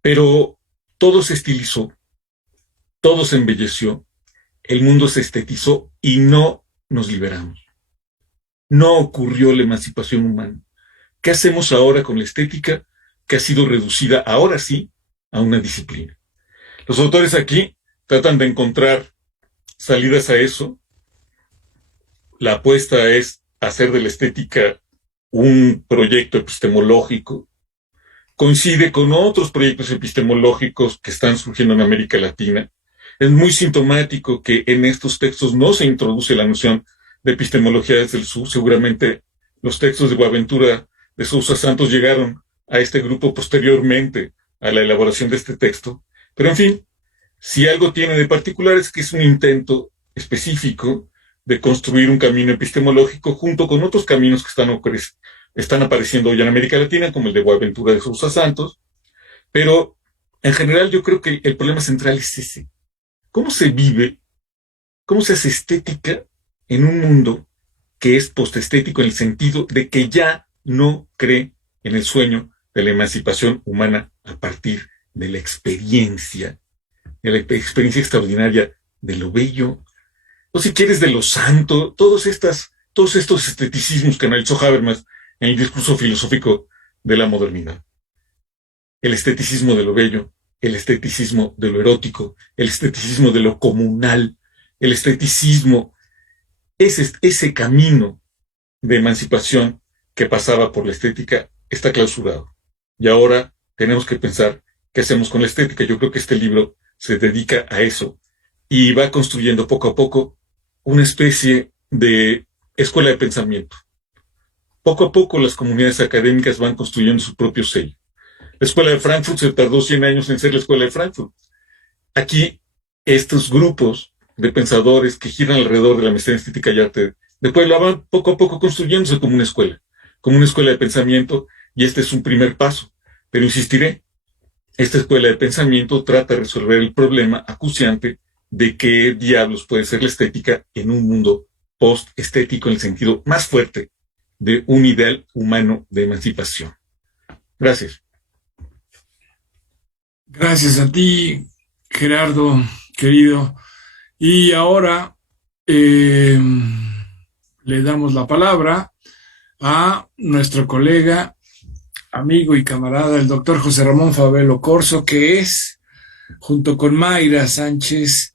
Pero todo se estilizó, todo se embelleció, el mundo se estetizó y no nos liberamos. No ocurrió la emancipación humana. ¿Qué hacemos ahora con la estética que ha sido reducida, ahora sí, a una disciplina? Los autores aquí tratan de encontrar salidas a eso. La apuesta es hacer de la estética un proyecto epistemológico. Coincide con otros proyectos epistemológicos que están surgiendo en América Latina. Es muy sintomático que en estos textos no se introduce la noción de epistemología desde el sur. Seguramente los textos de Boaventura de Sousa Santos llegaron a este grupo posteriormente a la elaboración de este texto. Pero en fin, si algo tiene de particular es que es un intento específico de construir un camino epistemológico junto con otros caminos que están apareciendo hoy en América Latina, como el de Boaventura de Sousa Santos. Pero en general yo creo que el problema central es ese. ¿Cómo se vive, cómo se hace estética en un mundo que es postestético en el sentido de que ya no cree en el sueño de la emancipación humana a partir de la experiencia extraordinaria de lo bello, o si quieres de lo santo, todos estos esteticismos que analizó Habermas en el discurso filosófico de la modernidad? El esteticismo de lo bello, el esteticismo de lo erótico, el esteticismo de lo comunal, el esteticismo, ese camino de emancipación que pasaba por la estética está clausurado. Y ahora tenemos que pensar qué hacemos con la estética. Yo creo que este libro se dedica a eso y va construyendo poco a poco una especie de escuela de pensamiento. Poco a poco las comunidades académicas van construyendo su propio sello. La Escuela de Frankfurt se tardó 100 años en ser la Escuela de Frankfurt. Aquí, estos grupos de pensadores que giran alrededor de la maestría en estética y arte de Puebla van poco a poco construyéndose como una escuela de pensamiento, y este es un primer paso. Pero insistiré, esta escuela de pensamiento trata de resolver el problema acuciante de qué diablos puede ser la estética en un mundo post-estético en el sentido más fuerte de un ideal humano de emancipación. Gracias. Gracias a ti, Gerardo, querido. Y ahora le damos la palabra a nuestro colega, amigo y camarada, el doctor José Ramón Favelo Corzo, que es, junto con Mayra Sánchez,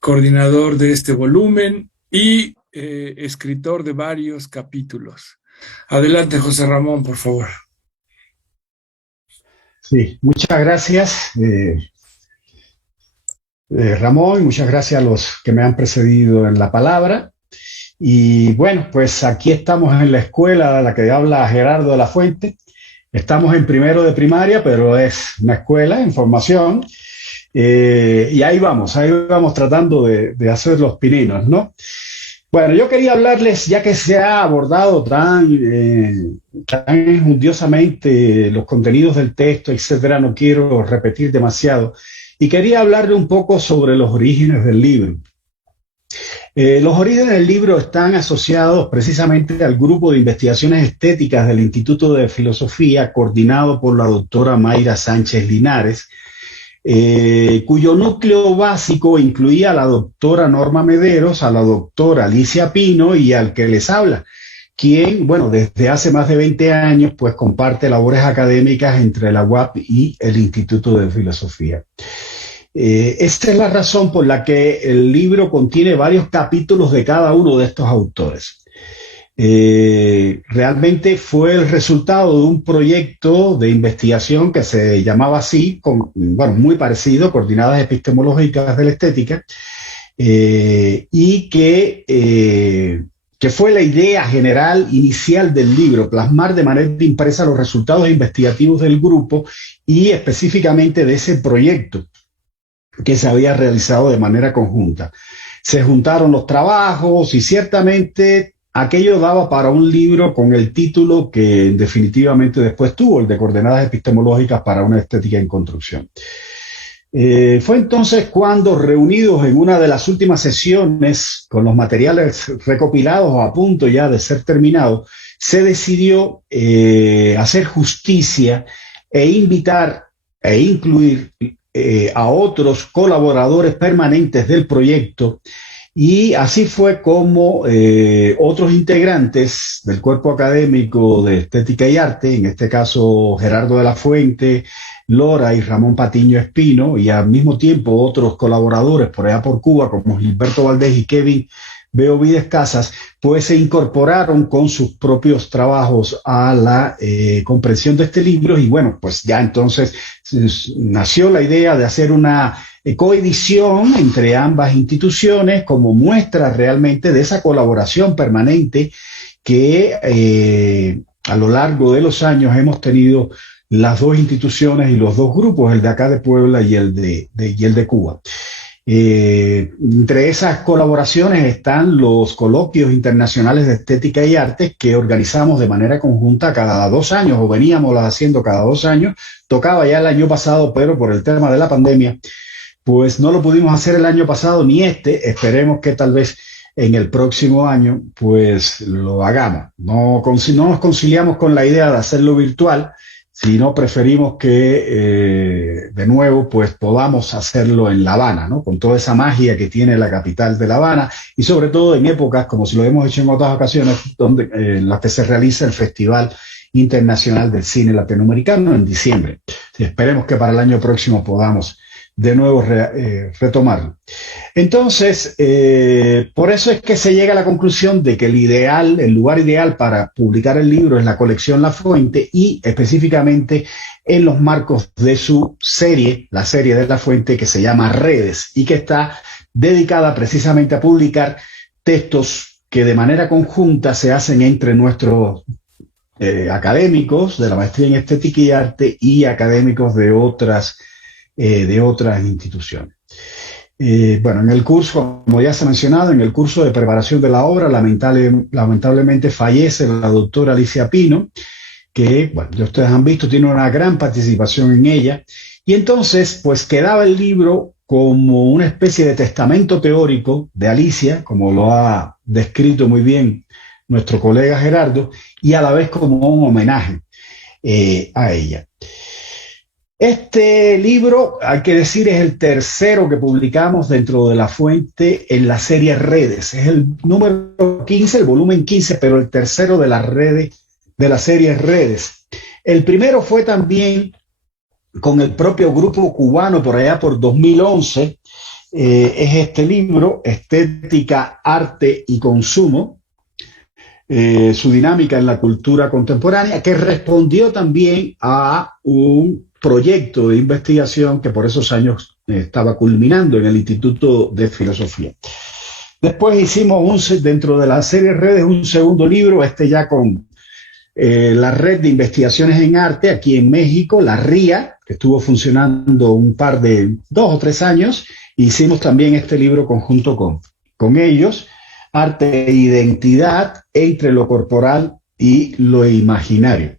coordinador de este volumen y escritor de varios capítulos. Adelante, José Ramón, por favor. Sí, muchas gracias, Ramón, y muchas gracias a los que me han precedido en la palabra. Y bueno, pues aquí estamos en la escuela de la que habla Gerardo de la Fuente. Estamos en primero de primaria, pero es una escuela en formación. Y ahí vamos tratando de hacer los pininos, ¿no? Bueno, yo quería hablarles, ya que se ha abordado tan enjundiosamente los contenidos del texto, etcétera, no quiero repetir demasiado, y quería hablarle un poco sobre los orígenes del libro. Los orígenes del libro están asociados precisamente al grupo de investigaciones estéticas del Instituto de Filosofía, coordinado por la doctora Mayra Sánchez Linares, cuyo núcleo básico incluía a la doctora Norma Mederos, a la doctora Alicia Pino y al que les habla, quien, bueno, desde hace más de 20 años, pues comparte labores académicas entre la UAP y el Instituto de Filosofía. Esta es la razón por la que el libro contiene varios capítulos de cada uno de estos autores. Realmente fue el resultado de un proyecto de investigación que se llamaba así, muy parecido, Coordenadas Epistemológicas de la Estética, y que fue la idea general inicial del libro, plasmar de manera impresa los resultados investigativos del grupo y específicamente de ese proyecto que se había realizado de manera conjunta. Se juntaron los trabajos y ciertamente aquello daba para un libro con el título que definitivamente después tuvo, el de Coordenadas Epistemológicas para una Estética en Construcción. Fue entonces cuando, reunidos en una de las últimas sesiones, con los materiales recopilados a punto ya de ser terminados, se decidió hacer justicia e invitar e incluir a otros colaboradores permanentes del proyecto, y así fue como otros integrantes del cuerpo académico de Estética y Arte, en este caso Gerardo de la Fuente, Lora y Ramón Patiño Espino, y al mismo tiempo otros colaboradores por allá por Cuba como Gilberto Valdés y Kevin Beovides Casas, pues se incorporaron con sus propios trabajos a la comprensión de este libro. Y bueno, pues ya entonces nació la idea de hacer una coedición entre ambas instituciones como muestra realmente de esa colaboración permanente que a lo largo de los años hemos tenido las dos instituciones y los dos grupos, el de acá de Puebla y el de Cuba. Entre esas colaboraciones están los coloquios internacionales de estética y arte que organizamos de manera conjunta cada 2 años, o veníamos haciendo cada 2 años. Tocaba ya el año pasado, pero por el tema de la pandemia, pues no lo pudimos hacer el año pasado ni este. Esperemos que tal vez en el próximo año pues lo hagamos. No nos conciliamos con la idea de hacerlo virtual, sino preferimos que de nuevo pues podamos hacerlo en La Habana, ¿no? Con toda esa magia que tiene la capital de La Habana, y sobre todo en épocas como si lo hemos hecho en otras ocasiones, donde en las que se realiza el Festival Internacional del Cine Latinoamericano en diciembre. Esperemos que para el año próximo podamos de nuevo retomarlo. Entonces, por eso es que se llega a la conclusión de que el lugar ideal para publicar el libro es la colección La Fuente y específicamente en los marcos de su serie, la serie de La Fuente que se llama Redes y que está dedicada precisamente a publicar textos que de manera conjunta se hacen entre nuestros académicos de la maestría en estética y arte y académicos de otras instituciones. Bueno, en el curso, como ya se ha mencionado, en el curso de preparación de la obra, lamentablemente fallece la doctora Alicia Pino, que, bueno, ya ustedes han visto, tiene una gran participación en ella, y entonces, pues quedaba el libro como una especie de testamento teórico de Alicia, como lo ha descrito muy bien nuestro colega Gerardo, y a la vez como un homenaje a ella. Este libro, hay que decir, es el tercero que publicamos dentro de La Fuente en la serie Redes. Es el número 15, el volumen 15, pero el tercero de la serie Redes. El primero fue también con el propio grupo cubano por allá por 2011. Es este libro, Estética, Arte y Consumo. Su dinámica en la cultura contemporánea, que respondió también a un proyecto de investigación que por esos años estaba culminando en el Instituto de Filosofía. Después hicimos dentro de la serie Redes un segundo libro, ya con la Red de Investigaciones en Arte aquí en México, la RIA, que estuvo funcionando 2 o 3 años. Hicimos también este libro conjunto con ellos, Arte e Identidad entre lo corporal y lo imaginario.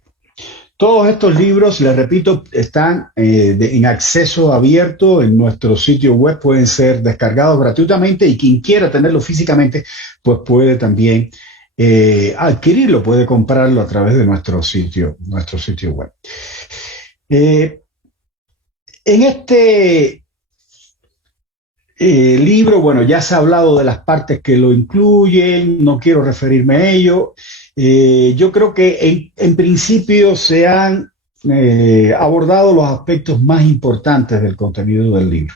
Todos estos libros, les repito, están en acceso abierto en nuestro sitio web, pueden ser descargados gratuitamente y quien quiera tenerlo físicamente, pues puede también adquirirlo, puede comprarlo a través de nuestro sitio web. En este libro, bueno, ya se ha hablado de las partes que lo incluyen, no quiero referirme a ello. Yo creo que en principio se han abordado los aspectos más importantes del contenido del libro.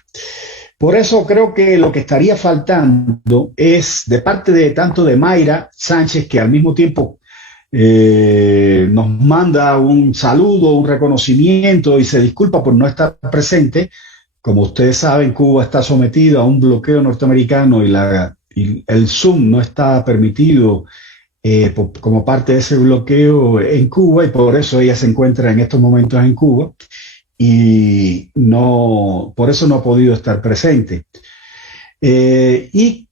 Por eso creo que lo que estaría faltando es de parte tanto de Mayra Sánchez, que al mismo tiempo nos manda un saludo, un reconocimiento y se disculpa por no estar presente. Como ustedes saben, Cuba está sometido a un bloqueo norteamericano y el Zoom no está permitido como parte de ese bloqueo en Cuba, y por eso ella se encuentra en estos momentos en Cuba y por eso no ha podido estar presente. Y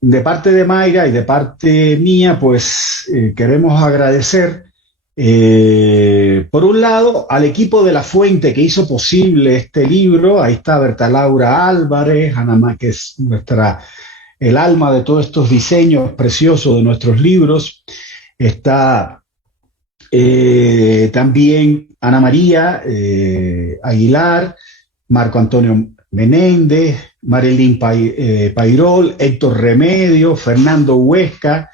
de parte de Mayra y de parte mía, pues queremos agradecer por un lado al equipo de La Fuente que hizo posible este libro. Ahí está Berta Laura Álvarez, que es el alma de todos estos diseños preciosos de nuestros libros. Está también Ana María Aguilar, Marco Antonio Menéndez, Marilyn Pairol, Héctor Remedio, Fernando Huesca,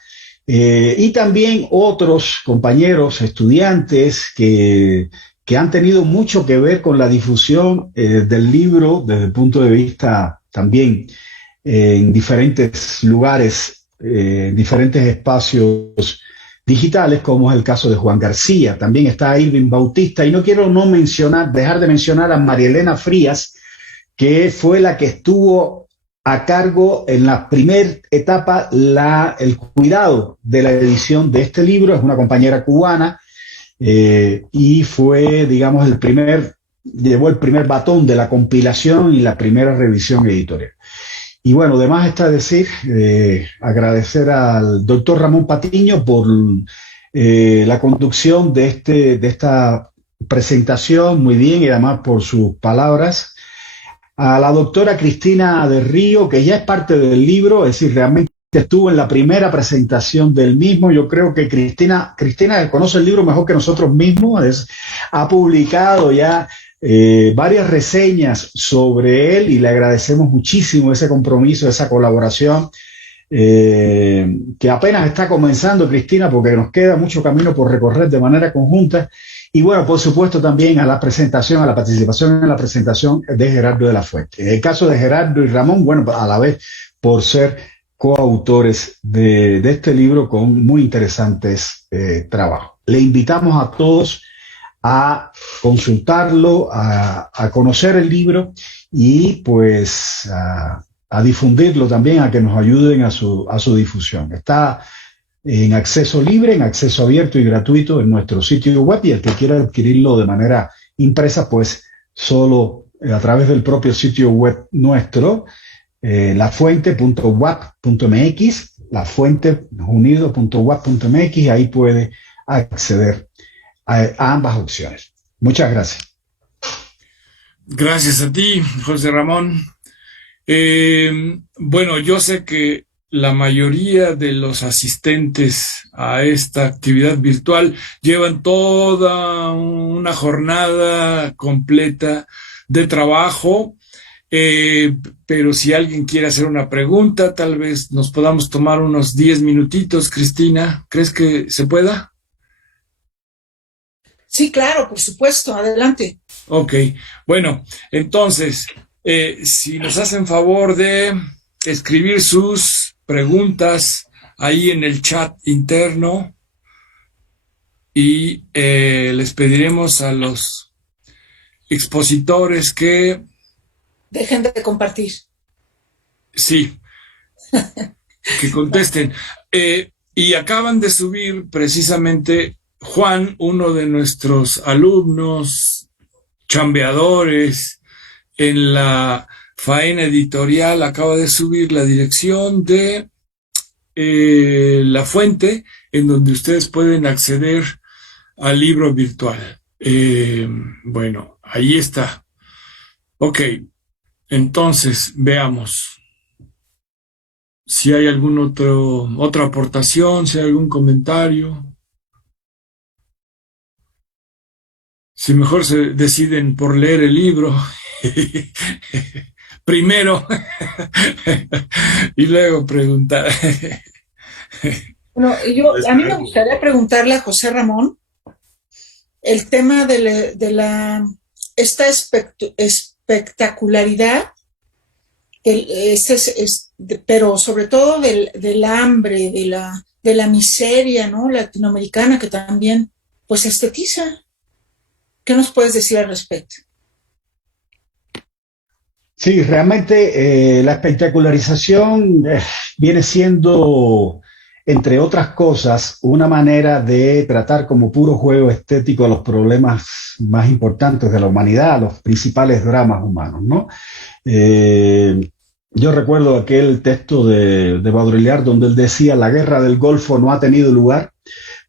y también otros compañeros estudiantes que han tenido mucho que ver con la difusión del libro desde el punto de vista también en diferentes lugares, en diferentes espacios digitales, como es el caso de Juan García. También está Irving Bautista, y no quiero dejar de mencionar a María Elena Frías, que fue la que estuvo a cargo en la primera etapa el cuidado de la edición de este libro. Es una compañera cubana y fue, digamos, llevó el primer batón de la compilación y la primera revisión editorial. Y bueno, además está decir, agradecer al doctor Ramón Patiño por la conducción de esta presentación, muy bien, y además por sus palabras. A la doctora Cristina del Río, que ya es parte del libro, es decir, realmente estuvo en la primera presentación del mismo. Yo creo que Cristina conoce el libro mejor que nosotros mismos, ha publicado ya varias reseñas sobre él y le agradecemos muchísimo ese compromiso, esa colaboración que apenas está comenzando, Cristina, porque nos queda mucho camino por recorrer de manera conjunta. Y bueno, por supuesto también a la participación en la presentación de Gerardo de la Fuente. En el caso de Gerardo y Ramón, bueno, a la vez por ser coautores de este libro con muy interesantes trabajos. Le invitamos a todos a consultarlo, a conocer el libro y pues a difundirlo también, a que nos ayuden a su difusión. Está en acceso libre, en acceso abierto y gratuito en nuestro sitio web, y el que quiera adquirirlo de manera impresa, pues solo a través del propio sitio web nuestro, lafuente.wap.mx, lafuenteunido.wap.mx, y ahí puede acceder a ambas opciones. Muchas gracias. Gracias a ti, José Ramón. Bueno, yo sé que la mayoría de los asistentes a esta actividad virtual llevan toda una jornada completa de trabajo, pero si alguien quiere hacer una pregunta, tal vez nos podamos tomar unos 10 minutitos. Cristina, ¿crees que se pueda? Sí, claro, por supuesto, adelante. Ok, bueno, entonces, si nos hacen favor de escribir sus preguntas ahí en el chat interno, y les pediremos a los expositores que... Dejen de compartir. Sí, que contesten. Y acaban de subir precisamente Juan, uno de nuestros alumnos, chambeadores en la faena editorial, acaba de subir la dirección de la fuente en donde ustedes pueden acceder al libro virtual. Bueno, ahí está. Ok, entonces veamos si hay otra aportación, si hay algún comentario. Si mejor se deciden por leer el libro primero y luego preguntar. Bueno, a mí me gustaría preguntarle a José Ramón el tema de esta espectacularidad, pero sobre todo del hambre, de la miseria, ¿no?, latinoamericana, que también pues estetiza. ¿Qué nos puedes decir al respecto? Sí, realmente la espectacularización viene siendo, entre otras cosas, una manera de tratar como puro juego estético los problemas más importantes de la humanidad, los principales dramas humanos, ¿no? Yo recuerdo aquel texto de Baudrillard donde él decía: la guerra del Golfo no ha tenido lugar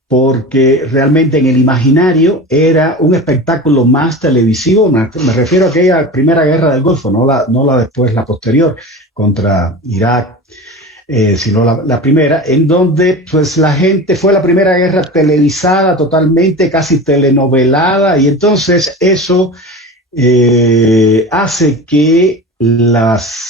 porque realmente en el imaginario era un espectáculo más televisivo. Me refiero a aquella primera guerra del Golfo, no la después, la posterior, contra Irak, sino la primera, en donde pues la gente, fue la primera guerra televisada totalmente, casi telenovelada, y entonces eso hace que los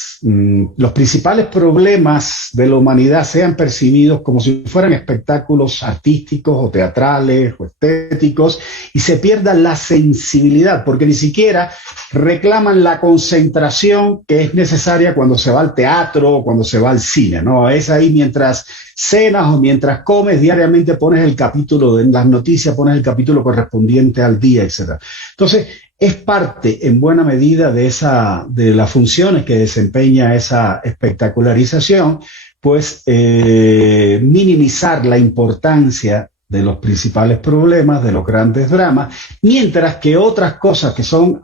principales problemas de la humanidad sean percibidos como si fueran espectáculos artísticos o teatrales o estéticos, y se pierda la sensibilidad, porque ni siquiera reclaman la concentración que es necesaria cuando se va al teatro o cuando se va al cine, ¿no? Es ahí mientras cenas o mientras comes, diariamente pones el capítulo, en las noticias pones el capítulo correspondiente al día, etc. Entonces, es parte en buena medida de las funciones que desempeña esa espectacularización, pues minimizar la importancia de los principales problemas, de los grandes dramas, mientras que otras cosas que son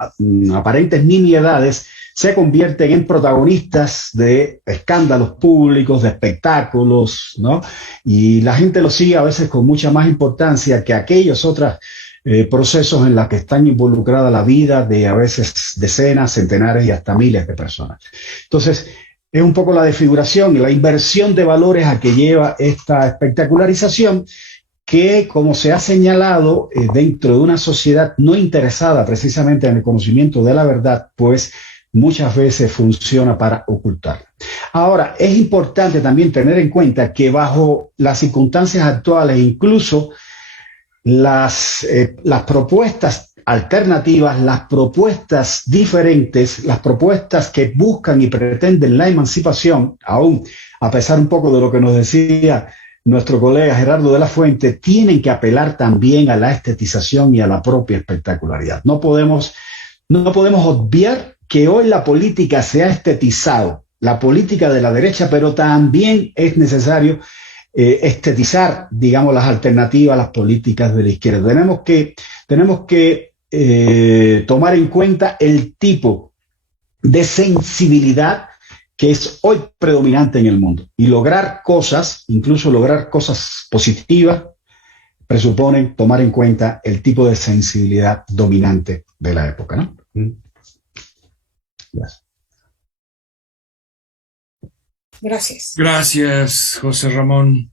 aparentes nimiedades se convierten en protagonistas de escándalos públicos, de espectáculos, ¿no? Y la gente lo sigue a veces con mucha más importancia que aquellos otros procesos en los que están involucradas la vida de a veces decenas, centenares y hasta miles de personas. Entonces, es un poco la desfiguración y la inversión de valores a que lleva esta espectacularización, que, como se ha señalado, dentro de una sociedad no interesada precisamente en el conocimiento de la verdad, pues muchas veces funciona para ocultarla. Ahora, es importante también tener en cuenta que bajo las circunstancias actuales, incluso las propuestas alternativas, las propuestas diferentes, las propuestas que buscan y pretenden la emancipación, aún a pesar un poco de lo que nos decía nuestro colega Gerardo de la Fuente, tienen que apelar también a la estetización y a la propia espectacularidad. No podemos obviar que hoy la política se ha estetizado, la política de la derecha, pero también es necesario estetizar, digamos, las alternativas a las políticas de la izquierda. Tenemos que tomar en cuenta el tipo de sensibilidad que es hoy predominante en el mundo. Y lograr cosas, incluso lograr cosas positivas, presuponen tomar en cuenta el tipo de sensibilidad dominante de la época, ¿no? Gracias. Gracias. Gracias, José Ramón.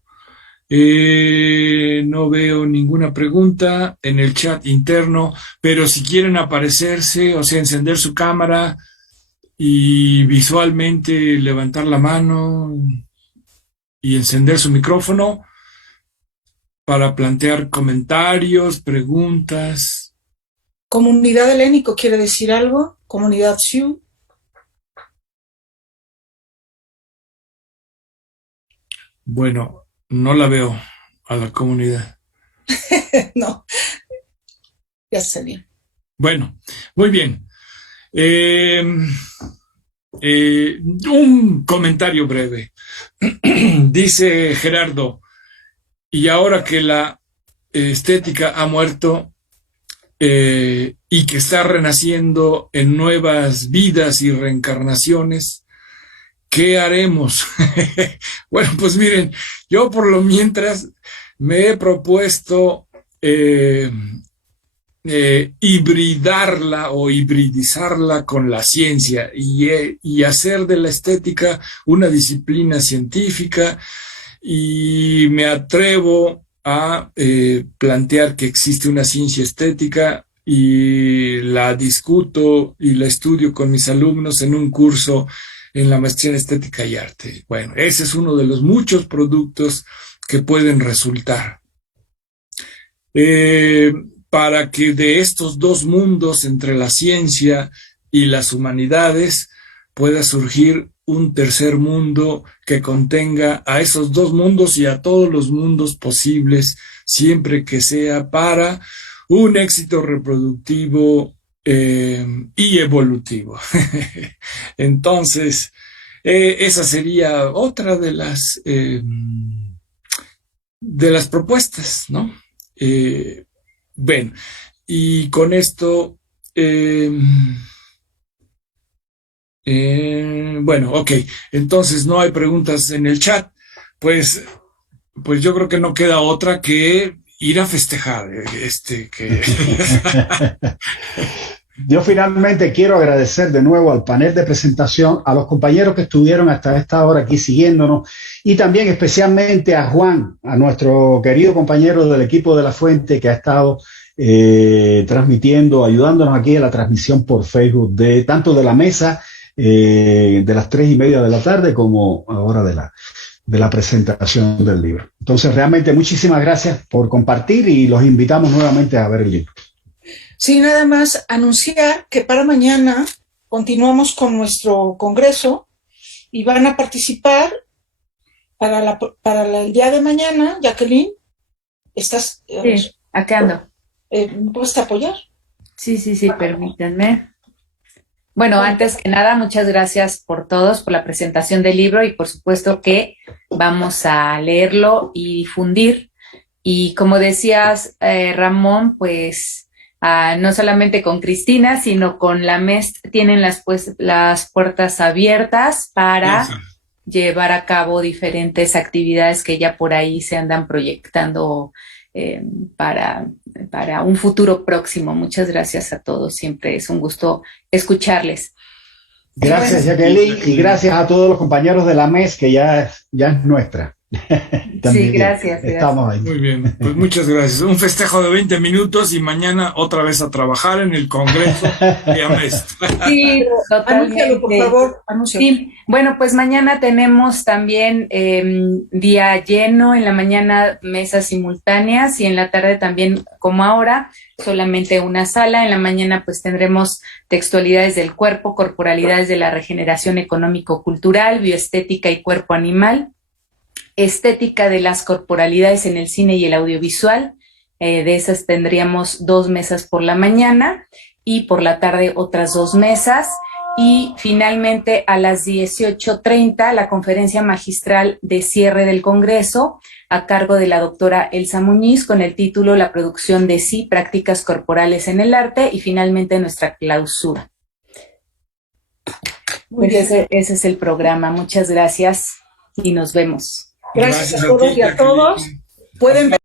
No veo ninguna pregunta en el chat interno, pero si quieren aparecerse, o sea, encender su cámara y visualmente levantar la mano y encender su micrófono para plantear comentarios, preguntas. ¿Comunidad helénico quiere decir algo? ¿Comunidad Sioux? Bueno, no la veo a la comunidad. No, ya salió. Bueno, muy bien. Un comentario breve. Dice Gerardo, y ahora que la estética ha muerto y que está renaciendo en nuevas vidas y reencarnaciones, ¿qué haremos? Bueno, pues miren, yo por lo mientras me he propuesto hibridarla o hibridizarla con la ciencia y hacer de la estética una disciplina científica, y me atrevo a plantear que existe una ciencia estética y la discuto y la estudio con mis alumnos en un curso en la maestría en estética y arte. Bueno, ese es uno de los muchos productos que pueden resultar. Para que de estos dos mundos, entre la ciencia y las humanidades, pueda surgir un tercer mundo que contenga a esos dos mundos y a todos los mundos posibles, siempre que sea para un éxito reproductivo y evolutivo. Entonces, esa sería otra de las propuestas, ¿no? Bueno, y con esto, bueno, ok, entonces no hay preguntas en el chat, pues yo creo que no queda otra que ir a festejar, que... Yo finalmente quiero agradecer de nuevo al panel de presentación, a los compañeros que estuvieron hasta esta hora aquí siguiéndonos, y también especialmente a Juan, a nuestro querido compañero del equipo de La Fuente, que ha estado transmitiendo, ayudándonos aquí en la transmisión por Facebook, tanto de la mesa de las 3:30 de la tarde como ahora de la presentación del libro. Entonces, realmente muchísimas gracias por compartir y los invitamos nuevamente a ver el libro. Sí, nada más anunciar que para mañana continuamos con nuestro congreso y van a participar para el día de mañana. Jacqueline, ¿estás? Sí, acá ando. ¿Me puedes apoyar? Sí, permítanme. Bueno, antes que nada, muchas gracias por todos, por la presentación del libro, y por supuesto que vamos a leerlo y difundir. Y como decías, Ramón, pues no solamente con Cristina, sino con la MES tienen las puertas abiertas para llevar a cabo diferentes actividades que ya por ahí se andan proyectando para un futuro próximo. Muchas gracias a todos, siempre es un gusto escucharles. Gracias, Jacqueline, y gracias a todos los compañeros de la MES, que ya es nuestra. También. Sí, gracias. Estamos ahí. Muy bien, pues muchas gracias. Un festejo de 20 minutos y mañana otra vez a trabajar en el Congreso de AMEST. Sí, totalmente. Anúncialo, por favor, anúncialo. Sí, bueno, pues mañana tenemos también día lleno, en la mañana mesas simultáneas y en la tarde también, como ahora, solamente una sala. En la mañana pues tendremos textualidades del cuerpo, corporalidades de la regeneración económico-cultural, bioestética y cuerpo animal, estética de las corporalidades en el cine y el audiovisual. De esas tendríamos 2 mesas por la mañana y por la tarde otras 2 mesas. Y finalmente a las 18:30 la conferencia magistral de cierre del Congreso a cargo de la doctora Elsa Muñiz con el título La producción de sí, prácticas corporales en el arte, y finalmente nuestra clausura. Muy Pues bien. ese es el programa. Muchas gracias y nos vemos. Gracias a ti, todos y a Jacqueline. todos. Pueden ver